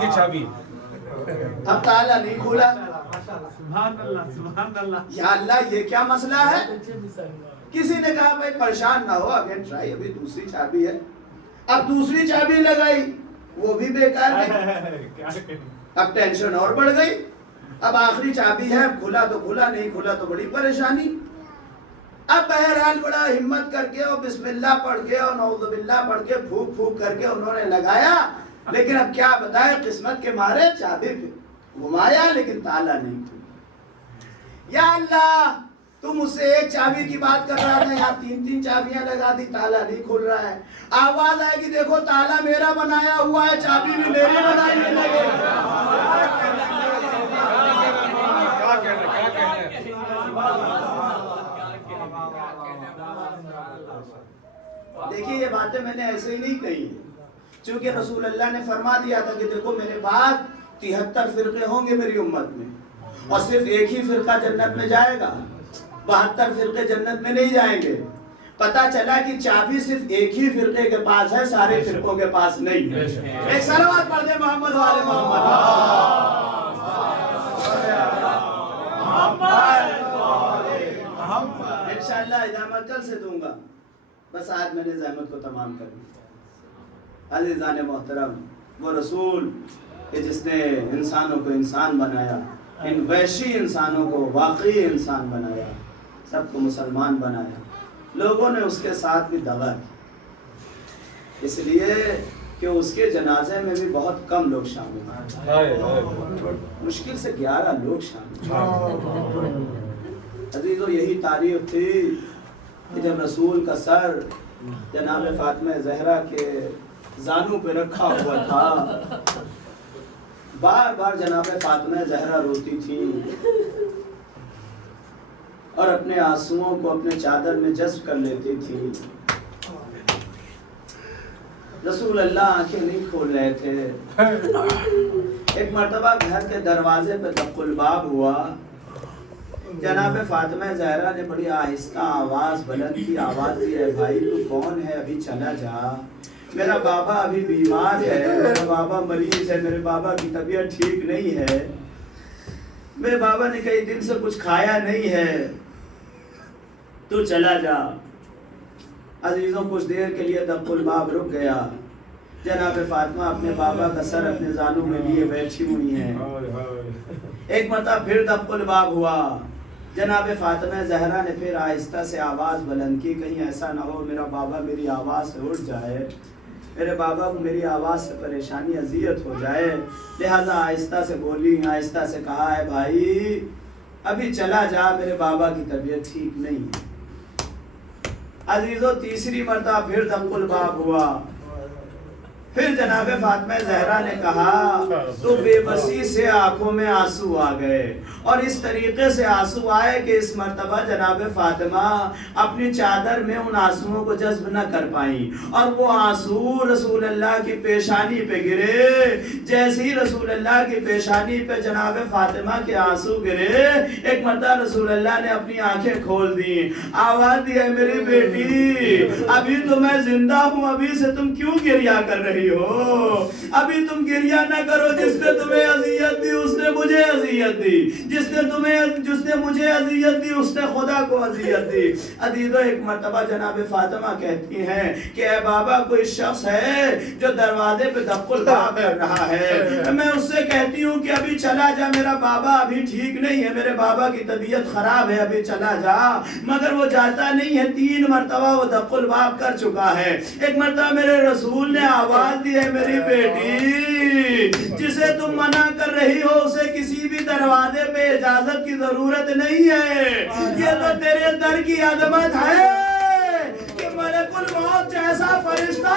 کی چابی، اب تالا نہیں کھولا. یا اللہ یہ کیا مسئلہ ہے؟ کسی نے کہا بھائی پریشان نہ ہو، اگین ٹرائی، ابھی دوسری چابی ہے. اب دوسری چابی لگائی، وہ بھی بیکار ہے. اب ٹینشن اور بڑھ گئی. اب آخری چابی ہے، کھلا تو کھلا، نہیں کھلا تو بڑی پریشانی. اب بہرحال بڑا ہمت کر کے اور بسم اللہ پڑھ کے اور نعوذ باللہ پڑھ کے پھونک پھونک کر کے انہوں نے لگایا. لیکن اب کیا بتائے، قسمت کے مارے چابی پہ گھمایا لیکن تالا نہیں کھلا. یا اللہ تو مجھ سے ایک چابی کی بات کر رہا تھا، یہاں 3 چابیاں لگا دی، تالا نہیں کھل رہا ہے. آواز آئے گی دیکھو تالا میرا بنایا ہوا ہے، چابی بھی میری بنائی ہے. دیکھیے یہ باتیں میں نے ایسے ہی نہیں کہی ہے، چونکہ رسول اللہ نے فرما دیا تھا کہ دیکھو میرے بعد 73 فرقے ہوں گے میری امت میں، اور صرف ایک ہی فرقہ جنت میں جائے گا، 72 فرقے جنت میں نہیں جائیں گے. پتا چلا کہ چابی صرف ایک ہی فرقے کے پاس ہے، سارے فرقوں کے پاس نہیں ہے۔ ایک صلوات پڑھ دے محمد والے محمد۔ انشاءاللہ ادامہ کل سے دوں گا، بس آج میں نے زحمت کو تمام کر دی۔ عزیزان محترم، وہ رسول کہ جس نے انسانوں کو انسان بنایا، ان وحشی انسانوں کو واقعی انسان بنایا، سب کو مسلمان بنایا، لوگوں نے اس کے ساتھ بھی دغا کی، اس لیے کہ اس کے جنازے میں بھی بہت کم لوگ شامل ہیں، مشکل سے 11 لوگ شامل ہیں۔ عزیزو، یہی تاریخ تھی کہ جب رسول کا سر جناب فاطمہ زہرا کے زانو پہ رکھا ہوا تھا، بار بار جناب فاطمہ زہرا روتی تھی اور اپنے آنسوؤں کو اپنے چادر میں جذب کر لیتی تھی۔ رسول اللہ آنکھیں نہیں کھول رہے تھے۔ ایک مرتبہ گھر کے دروازے پہ دق الباب ہوا، جناب فاطمہ زہرا نے بڑی آہستہ آواز بلند کی آواز دی، اے بھائی تو کون ہے؟ ابھی چلا جا، میرا بابا ابھی بیمار ہے، میرا بابا مریض ہے، میرے بابا کی طبیعت ٹھیک نہیں ہے، میرے بابا نے کئی دن سے کچھ کھایا نہیں ہے، تو چلا جا۔ عزیزوں، کچھ دیر کے لیے دق الباب رک گیا، جناب فاطمہ اپنے بابا کا سر اپنے زانوں میں لیے بیٹھی ہوئی ہیں۔ ایک مرتبہ پھر دق الباب ہوا، جناب فاطمہ زہرا نے پھر آہستہ سے آواز بلند کی، کہیں ایسا نہ ہو میرا بابا میری آواز سے اٹھ جائے، میرے بابا کو میری آواز سے پریشانی اذیت ہو جائے، لہذا آہستہ سے بولی، آہستہ سے کہا، ہے بھائی ابھی چلا جا، میرے بابا کی طبیعت ٹھیک نہیں ہے۔ عزیزو، تیسری مرتبہ پھر دق الباب ہوا، پھر جناب فاطمہ زہرا نے کہا تو بے بسی سے آنکھوں میں آنسو آ گئے، اور اس طریقے سے آنسو آئے کہ اس مرتبہ جناب فاطمہ اپنی چادر میں ان آنسوؤں کو جذب نہ کر پائیں، اور وہ آنسو رسول اللہ کی پیشانی پہ گرے۔ جیسے ہی رسول اللہ کی پیشانی پہ جناب فاطمہ کے آنسو گرے، ایک مرتبہ رسول اللہ نے اپنی آنکھیں کھول دی، آواز دی، ہے میری بیٹی ابھی تو میں زندہ ہوں، ابھی سے تم کیوں گریہ کر رہی ہو؟ ابھی تم گریہ نہ کرو، جس نے تمہیں اذیت دی اس نے مجھے اذیت دی، جس نے مجھے اذیت دی اس نے خدا کو اذیت دی۔ عزیزو، ایک مرتبہ جناب فاطمہ کہتی ہیں کہ اے بابا کوئی شخص ہے جو دروازے پہ دق الباب کر رہا ہے، میں اس سے کہتی ہوں کہ ابھی چلا جا، میرا بابا ابھی ٹھیک نہیں ہے، میرے بابا کی طبیعت خراب ہے، ابھی چلا جا، مگر وہ جاتا نہیں ہے۔ 3 مرتبہ وہ دق الباب کر چکا ہے۔ ایک مرتبہ میرے رسول نے آواز دی، ہے میری بیٹی جسے تم منع کر رہی ہو اسے کسی بھی دروازے پہ اجازت کی ضرورت نہیں ہے، یہ تو تیرے در کی عظمت ہے کہ ملک الموت جیسا فرشتہ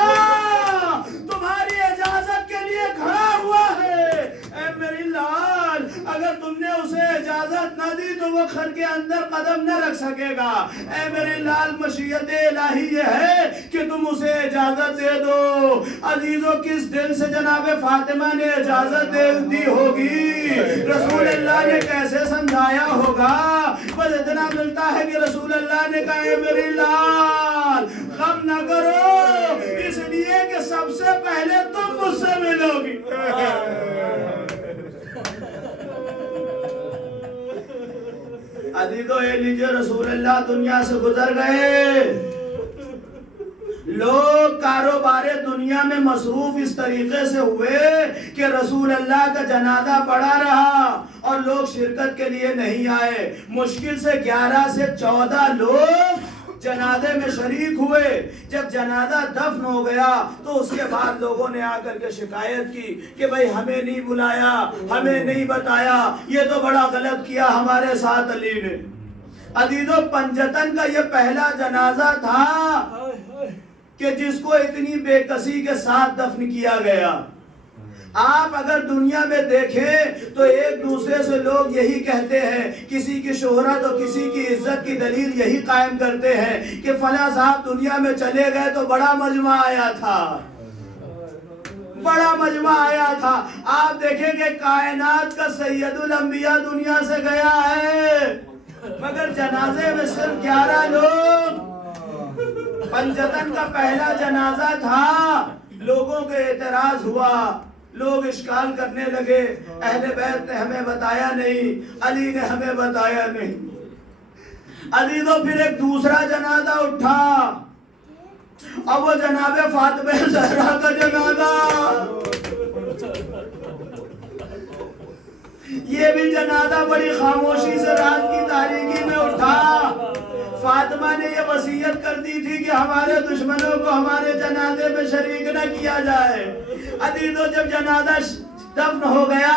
تمہاری اجازت کے لیے کھڑا ہوا ہے۔ اے میری لال، اگر تم نے اسے اجازت نہ دی تو وہ گھر کے اندر قدم نہ رکھ سکے گا۔ اے میری لال، مشیت الہی یہ ہے کہ تم اسے اجازت دے دو۔ عزیزو، کس دل سے جناب فاطمہ نے اجازت دی ہوگی، رسول اللہ نے کیسے سمجھایا ہوگا، بس اتنا ملتا ہے کہ رسول اللہ نے کہا، اے میری لال غم نہ کرو، اس لیے کہ سب سے پہلے تم مجھ سے ملو گی۔ عزیزو، اے لیجئے رسول اللہ دنیا سے گزر گئے، لوگ کاروبار دنیا میں مصروف اس طریقے سے ہوئے کہ رسول اللہ کا جنازہ پڑا رہا اور لوگ شرکت کے لیے نہیں آئے۔ مشکل سے 11 سے 14 لوگ جنازے میں شریک ہوئے۔ جب جنازہ دفن ہو گیا تو اس کے بعد لوگوں نے آ کر کے شکایت کی کہ بھائی ہمیں نہیں بلایا، ہمیں نہیں بتایا، یہ تو بڑا غلط کیا ہمارے ساتھ علی نے۔ عزیزو، پنجتن کا یہ پہلا جنازہ تھا کہ جس کو اتنی بے کسی کے ساتھ دفن کیا گیا۔ آپ اگر دنیا میں دیکھیں تو ایک دوسرے سے لوگ یہی کہتے ہیں، کسی کی شہرت اور کسی کی عزت کی دلیل یہی قائم کرتے ہیں کہ فلاں صاحب دنیا میں چلے گئے تو بڑا مجمع آیا تھا، بڑا مجمع آیا تھا۔ آپ دیکھیں کہ کائنات کا سید الانبیاء دنیا سے گیا ہے، مگر جنازے میں صرف 11 لوگ پنجتن کا پہلا جنازہ تھا، لوگوں کے اعتراض ہوا، لوگ اشکال کرنے لگے، اہل بیت نے ہمیں بتایا نہیں، علی نے ہمیں بتایا نہیں۔ علی تو پھر ایک دوسرا جنازہ اٹھا، اب وہ جناب فاطمہ زہرا کا جنازہ، یہ بھی جنازہ بڑی خاموشی سے رات کی تاریکی میں اٹھا۔ فاطمہ نے یہ وصیت کر دی تھی کہ ہمارے دشمنوں کو ہمارے جنازے میں شریک نہ کیا جائے۔ علی تو جب جنازہ دفن ہو گیا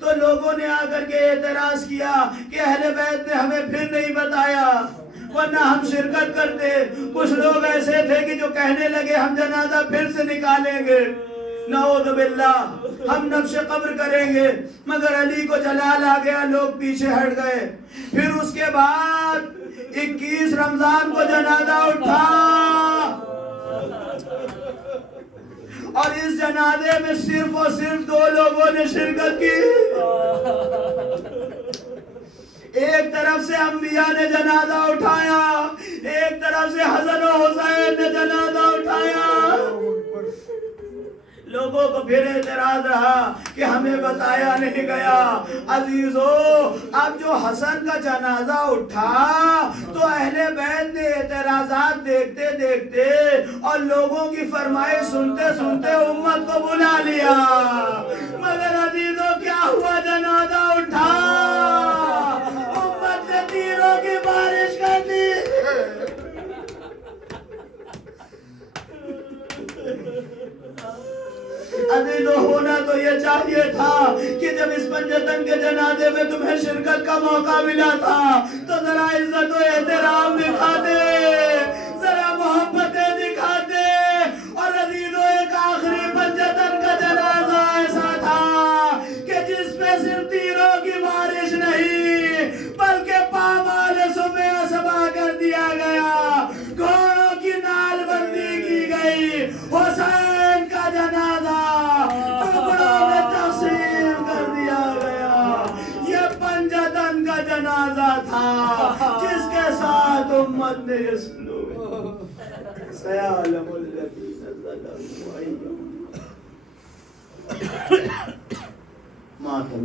تو لوگوں نے آ کر کے اعتراض کیا کہ اہل بیت نے ہمیں پھر نہیں بتایا ورنہ ہم شرکت کرتے۔ کچھ لوگ ایسے تھے کہ جو کہنے لگے ہم جنازہ پھر سے نکالیں گے، نعوذ باللہ، ہم نبش قبر کریں گے، مگر علی کو جلال آ گیا، لوگ پیچھے ہٹ گئے۔ پھر اس کے بعد 21 رمضان کو جنازہ اٹھا اور اس جنازے میں صرف اور صرف 2 لوگوں نے شرکت کی۔ ایک طرف سے انبیاء نے جنازہ اٹھایا، ایک طرف سے حسن و حسین نے جنازہ اٹھایا۔ لوگوں کو پھر اعتراض رہا کہ ہمیں بتایا نہیں گیا۔ عزیزو، اب جو حسن کا جنازہ اٹھا تو اہل بیت نے اعتراضات دیکھتے دیکھتے اور لوگوں کی فرمائش سنتے سنتے امت کو بلا لیا، مگر عزیزو کیا ہوا؟ جنازہ اٹھا، امت نے تیروں کی بارش کر دی۔ عزیزو، ہونا تو یہ چاہیے تھا کہ جب اس پنجتن کے جنازے میں تمہیں شرکت کا موقع ملا تھا تو ذرا عزت و احترام دکھاتے، ذرا محبتیں دکھاتے۔ اور عزیزو، ایک آخری پنجتن کا جنازہ ایسا تھا کہ جس میں صرف تیروں کی بارش نہیں بلکہ پامال صبح سبا کر دیا گیا، گھوڑوں کی نال بندی کی گئی۔ حسین کا جنازہ ٹکڑوں میں تقسیم کر دیا گیا۔ یہ پنجتن کا جنازہ تھا جس کے ساتھ امت نے یہ سلوک سیعلم الذین ظلموا ایہم ماتم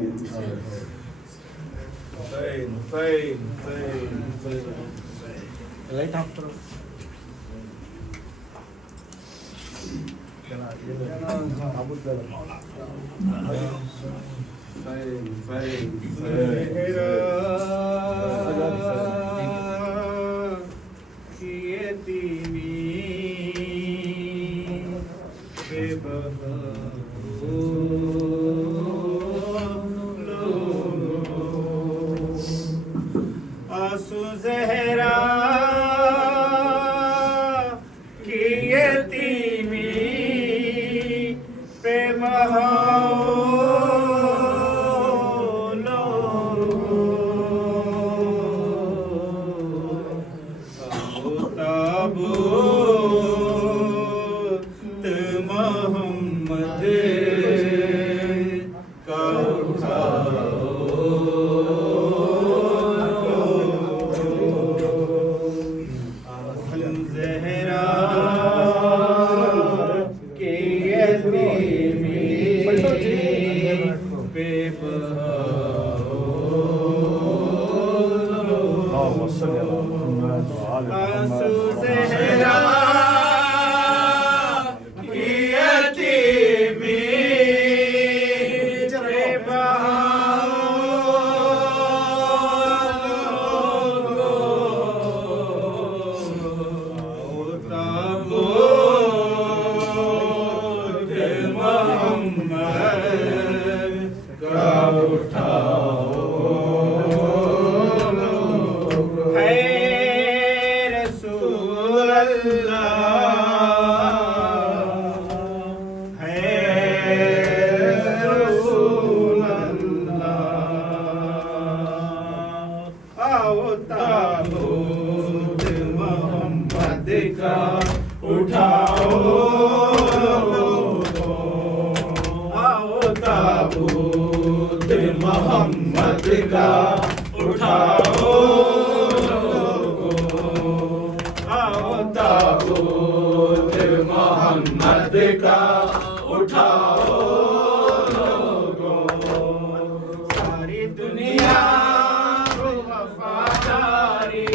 Right after. آنسو زہرا کی یتیمی پہ بہاؤ محمد کا رسول اللہ کا اٹھاؤ لوگوں، ساری دنیا کو وفاداری،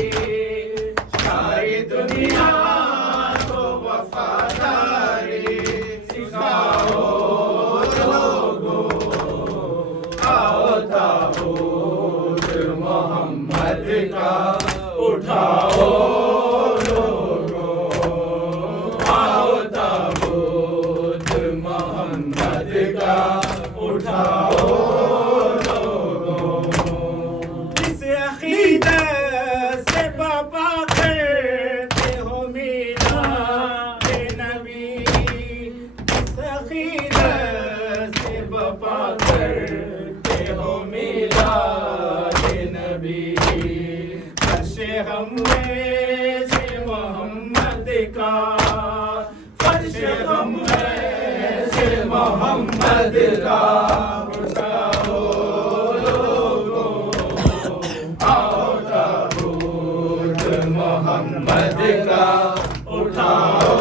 ساری دنیا کو وفاداری سکھاؤ لوگوں، آؤ تابوت محمد کا اٹھاؤ لوگوں، آؤ تابوت محمد کا اٹھاؤ لوگوں، اس عقیدت سے بابا کرتے ہو میراد نبی، اس عقیدت سے بابا کرتے ہو میلاد نبی، فرش غم میں سے محمد کا، فرش غم میں سے محمد کا اٹھاؤ لوگوں، آؤ تابوت محمد کا اٹھاؤ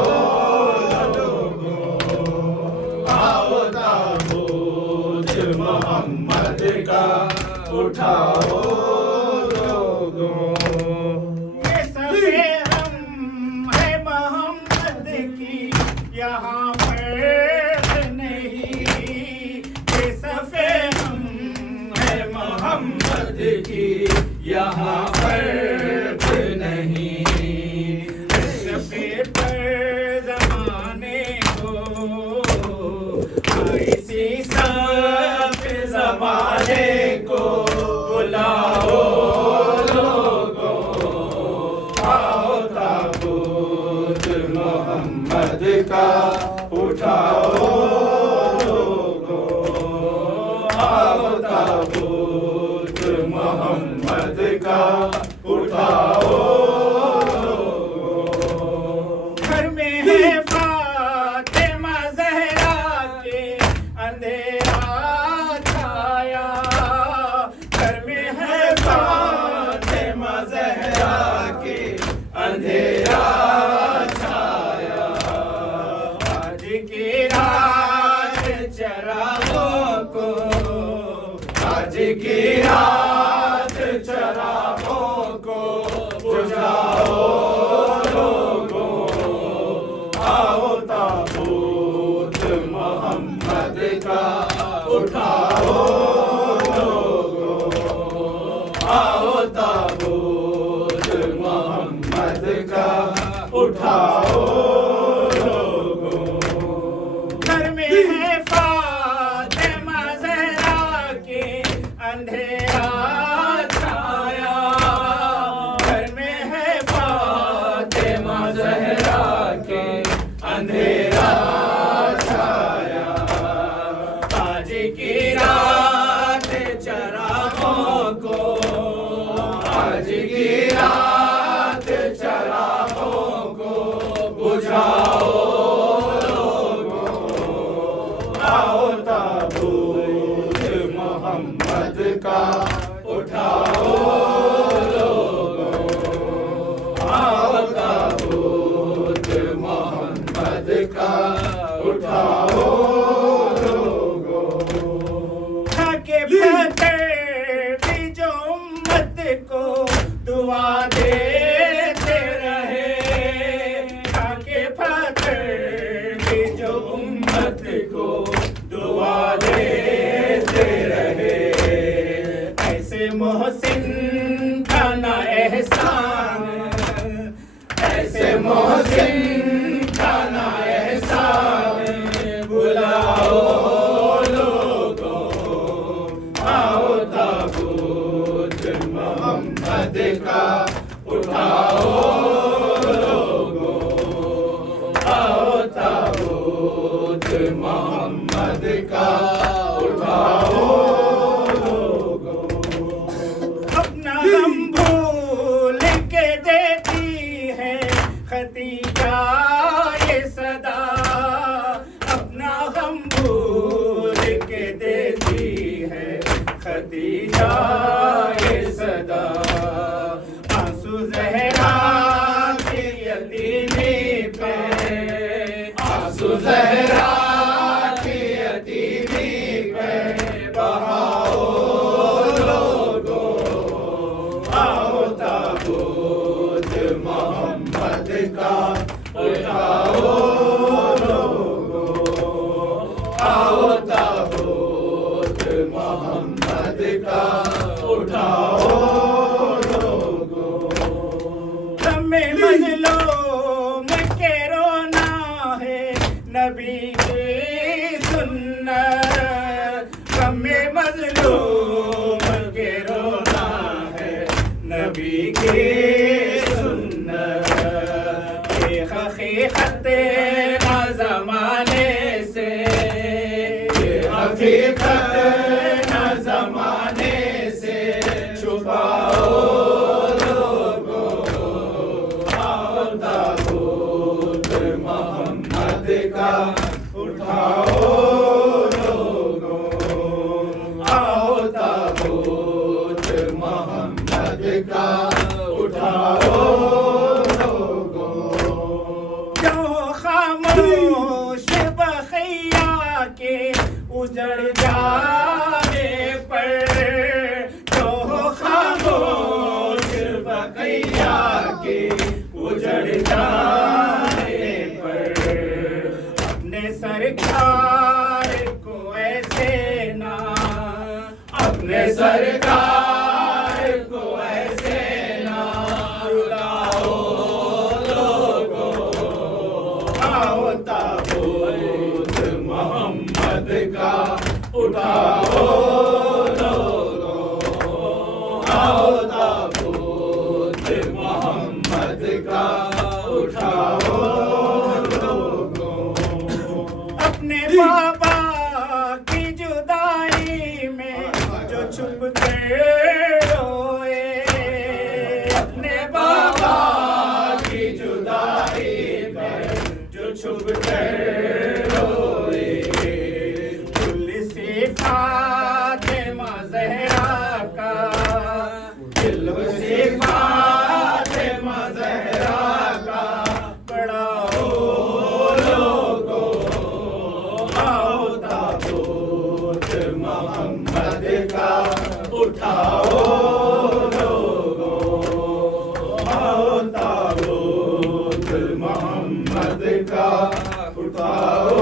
لوگوں، آؤ تابوت محمد کا اٹھاؤ لوگوں، یہ سفے ہم ہے محمد کی یہاں فرق نہیں، یہ سفے ہم ہے محمد کی یہاں فرق نہیں، سفے پر زمانے کو اسی سب زمانے کو بلاؤ لوگوں، آؤ تابوت محمد کا اٹھاؤ لوگوں، آؤ تابوت محمد کا اٹھاؤ لوگوں، گھر میں ہے فاطمہ زہرا کے اندھیرا چھایا، گھر میں ہے فاطمہ زہرا کے اندھیرا چھایا، آج کی رات چراغوں کو، آج کی رات چراغوں کو بجھاؤ لوگوں، آؤ تابوت محمد کا اٹھاؤ لوگوں، آؤ تابوت محمد کا اٹھاؤ لوگوں، گھر میں ہے فاطمہ زہرا کے اندھیرا چھایا، گھر میں ہے فاطمہ زہرا کے اندھیرا چھایا، آج کی رات چراغوں کو، آج کی رات چراغوں کو بجھاؤ لوگوں، آؤ تابوت محمد کا اٹھاؤ لوگوں، آؤ تابوت محمد کا اٹھاؤ لوگوں، تاکہ پتھر بھی جو امت کو دعا دیتے رہے، تاکہ پتھر بھی جو امت کو دعا دیتے رہے، ایسے محسن کا نہ احسان، ایسے محسن کا نہ احسان بلاؤ لوگوں، آؤ تابوت محمد کا اٹھاؤ لوگوں، آؤ تابوت محمد کا اٹھاؤ لوگوں، اپنا غم بھول کے دیتی ہے ختیجہ یہ صدا، اپنا غم بھول کے دیتی ہے ختیجہ یہ صدا، آنسو زہرا کی یتیمی پہ، آنسو زہرا کا اٹھاؤ لوگو، آؤ تابوت محمد کا اٹھاؤ لوگو، ہمیں مظلوم کے رونا ہے نبی کی سنت، ہمیں مظلوم کے رونا ہے نبی کی سنت، یہ حقیقت نہ زمانے سے، یہ حقیقت نہ زمانے سے چھپاؤ لوگو، آؤ تابوت محمد کا اٹھاؤ لوگو، آؤ تابوت محمد کا اٹھاؤ لوگو، جو خاموش بخیا کے اجڑ جانے پر، جو خاموش بخیا کے اجڑ جانے پر، اپنے سرکار کو ایسے نہ، اپنے سرکار کو ایسے نہ رلاؤ لوگو، آؤ تابوت محمد کا اٹھاؤ لوگو، آؤ تابوت محمد کا اٹھاؤ لوگو، اپنے بابا کی جدائی میں جو چھپ کر روئے، اپنے بابا کی جدائی میں جو چھپ کر روئے، کل صفات فاطمہ کا، دل صفات فاطمہ کا پڑھاؤ لوگو، آؤ تابوت محمد کا اٹھاؤ لوگو، آؤ تابوت محمد کا اٹھاؤ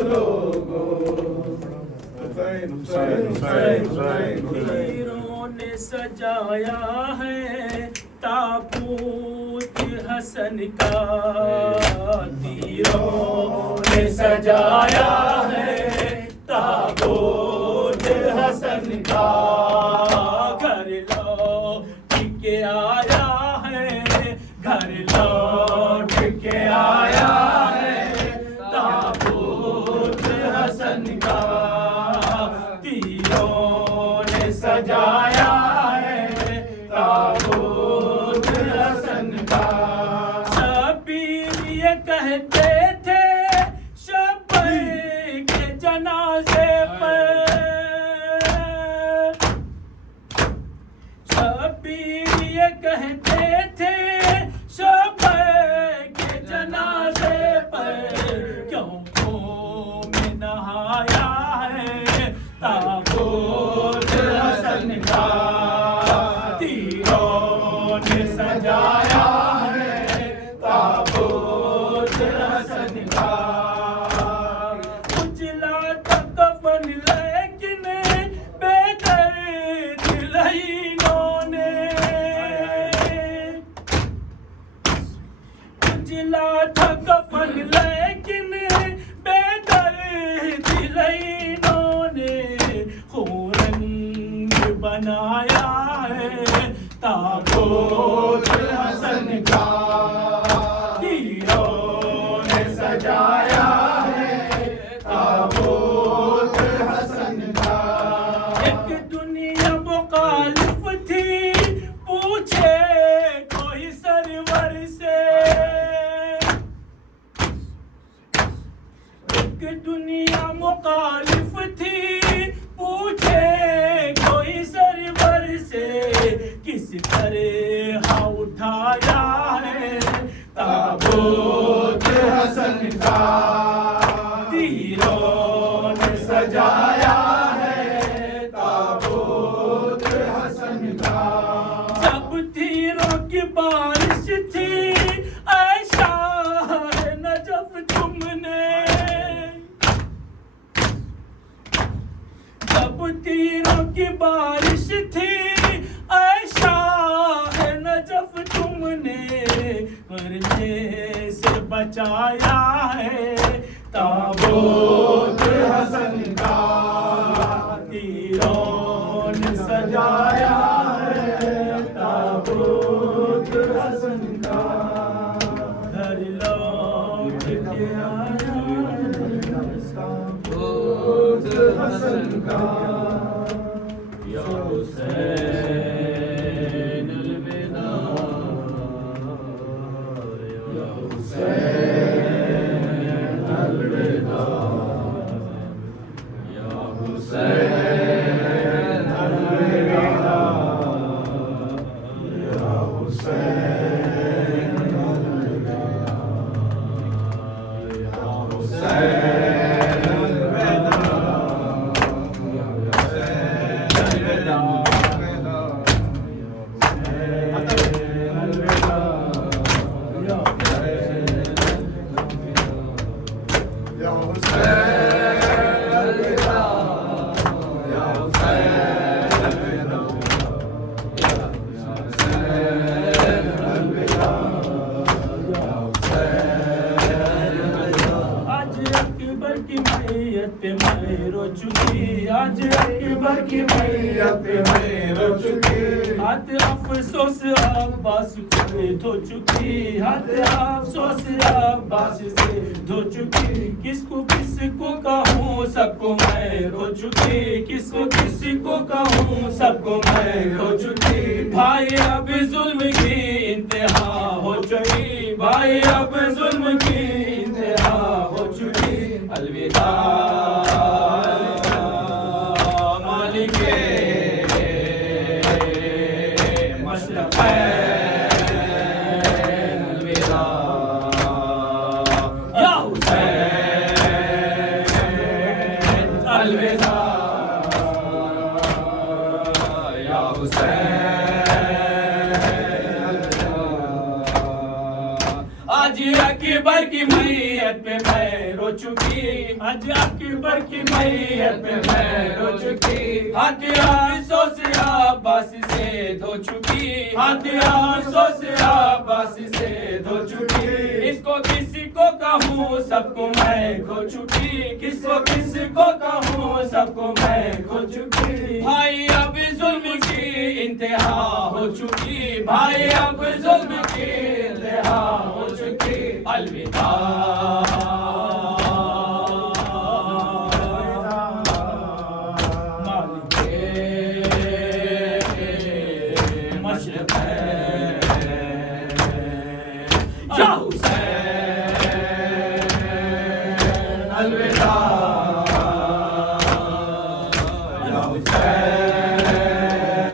لوگو، تیروں نے سجایا ہے تابوت حسن کا، تیروں نے سجایا ہے تابوت حسن کا، گھر لوٹ کے آیا ہے، گھر لوٹ کے آیا ہے تابوت حسن کا، تیروں نے سجایا ہے تابوت حسن کا، شبیر یہ کہتے تھے شبیر کے جنازے پر، شبیر یہ کہتے تھے شبیر کے جنازے پر، کیوں قوم نہایا ہے تابوت حسن کا، تیروں نے سجایا ہے تابوت حسن کا، اجلا تھا کفن لیکن بے درد لہینوں نے، اجلا تھا کفن لیکن بے درد لہینوں نے، خورنگ بنایا ہے تابوت حسن کا، تیروں نے سجایا ہے تابوت حسن کا، ایک دنیا مخالف تھی پوچھے کوئی سرور سے، ایک دنیا مخالف تھی پوچھے کوئی سرور سے، کس طرح اٹھایا ہے تابوت حسن کا، تیروں نے سجایا ہے تابوت حسن کا، جب تیروں کی بارش تھی اے مرنے سے بچایا ہے تابوت حسن کا تیروں نے سجایا ہے تابوت حسن کا گھر لوٹ کے آیا ہے تابوت حسن کا یا حسین الوداع یا حسین الوداع یا حسین الوداع یا حسین الوداع یا حسین آج اکبر کی میت پہ میں رو چکی ہاتھ افسوس عباس سے دھو چکی ہاتھ افسوس عباس سے دھو چکی کس کو کہوں سب کو میں رو چکی کس کو کہوں سب کو میں رو چکی بھائی اب ظلم کی انتہا ہو چکی بھائی اب ظلم کی انتہا ہو چکی الوداع آج اکبر کی میت پہ میں رو چکی آج اکبر کی میت پہ میں رو چکی ہاتھ افسوس عباس سے دھو چکی ہاتھ افسوس عباس سے دھو چکی اس کو کسی کو کہوں سب کو میں کھو چکی کس کو کہوں سب کو میں کھو چکی بھائی اب ظلم کی انتہا ہو چکی بھائی اب ظلم کی انتہا ہو چکی الوداع مالک مشرق یا حسین الوداع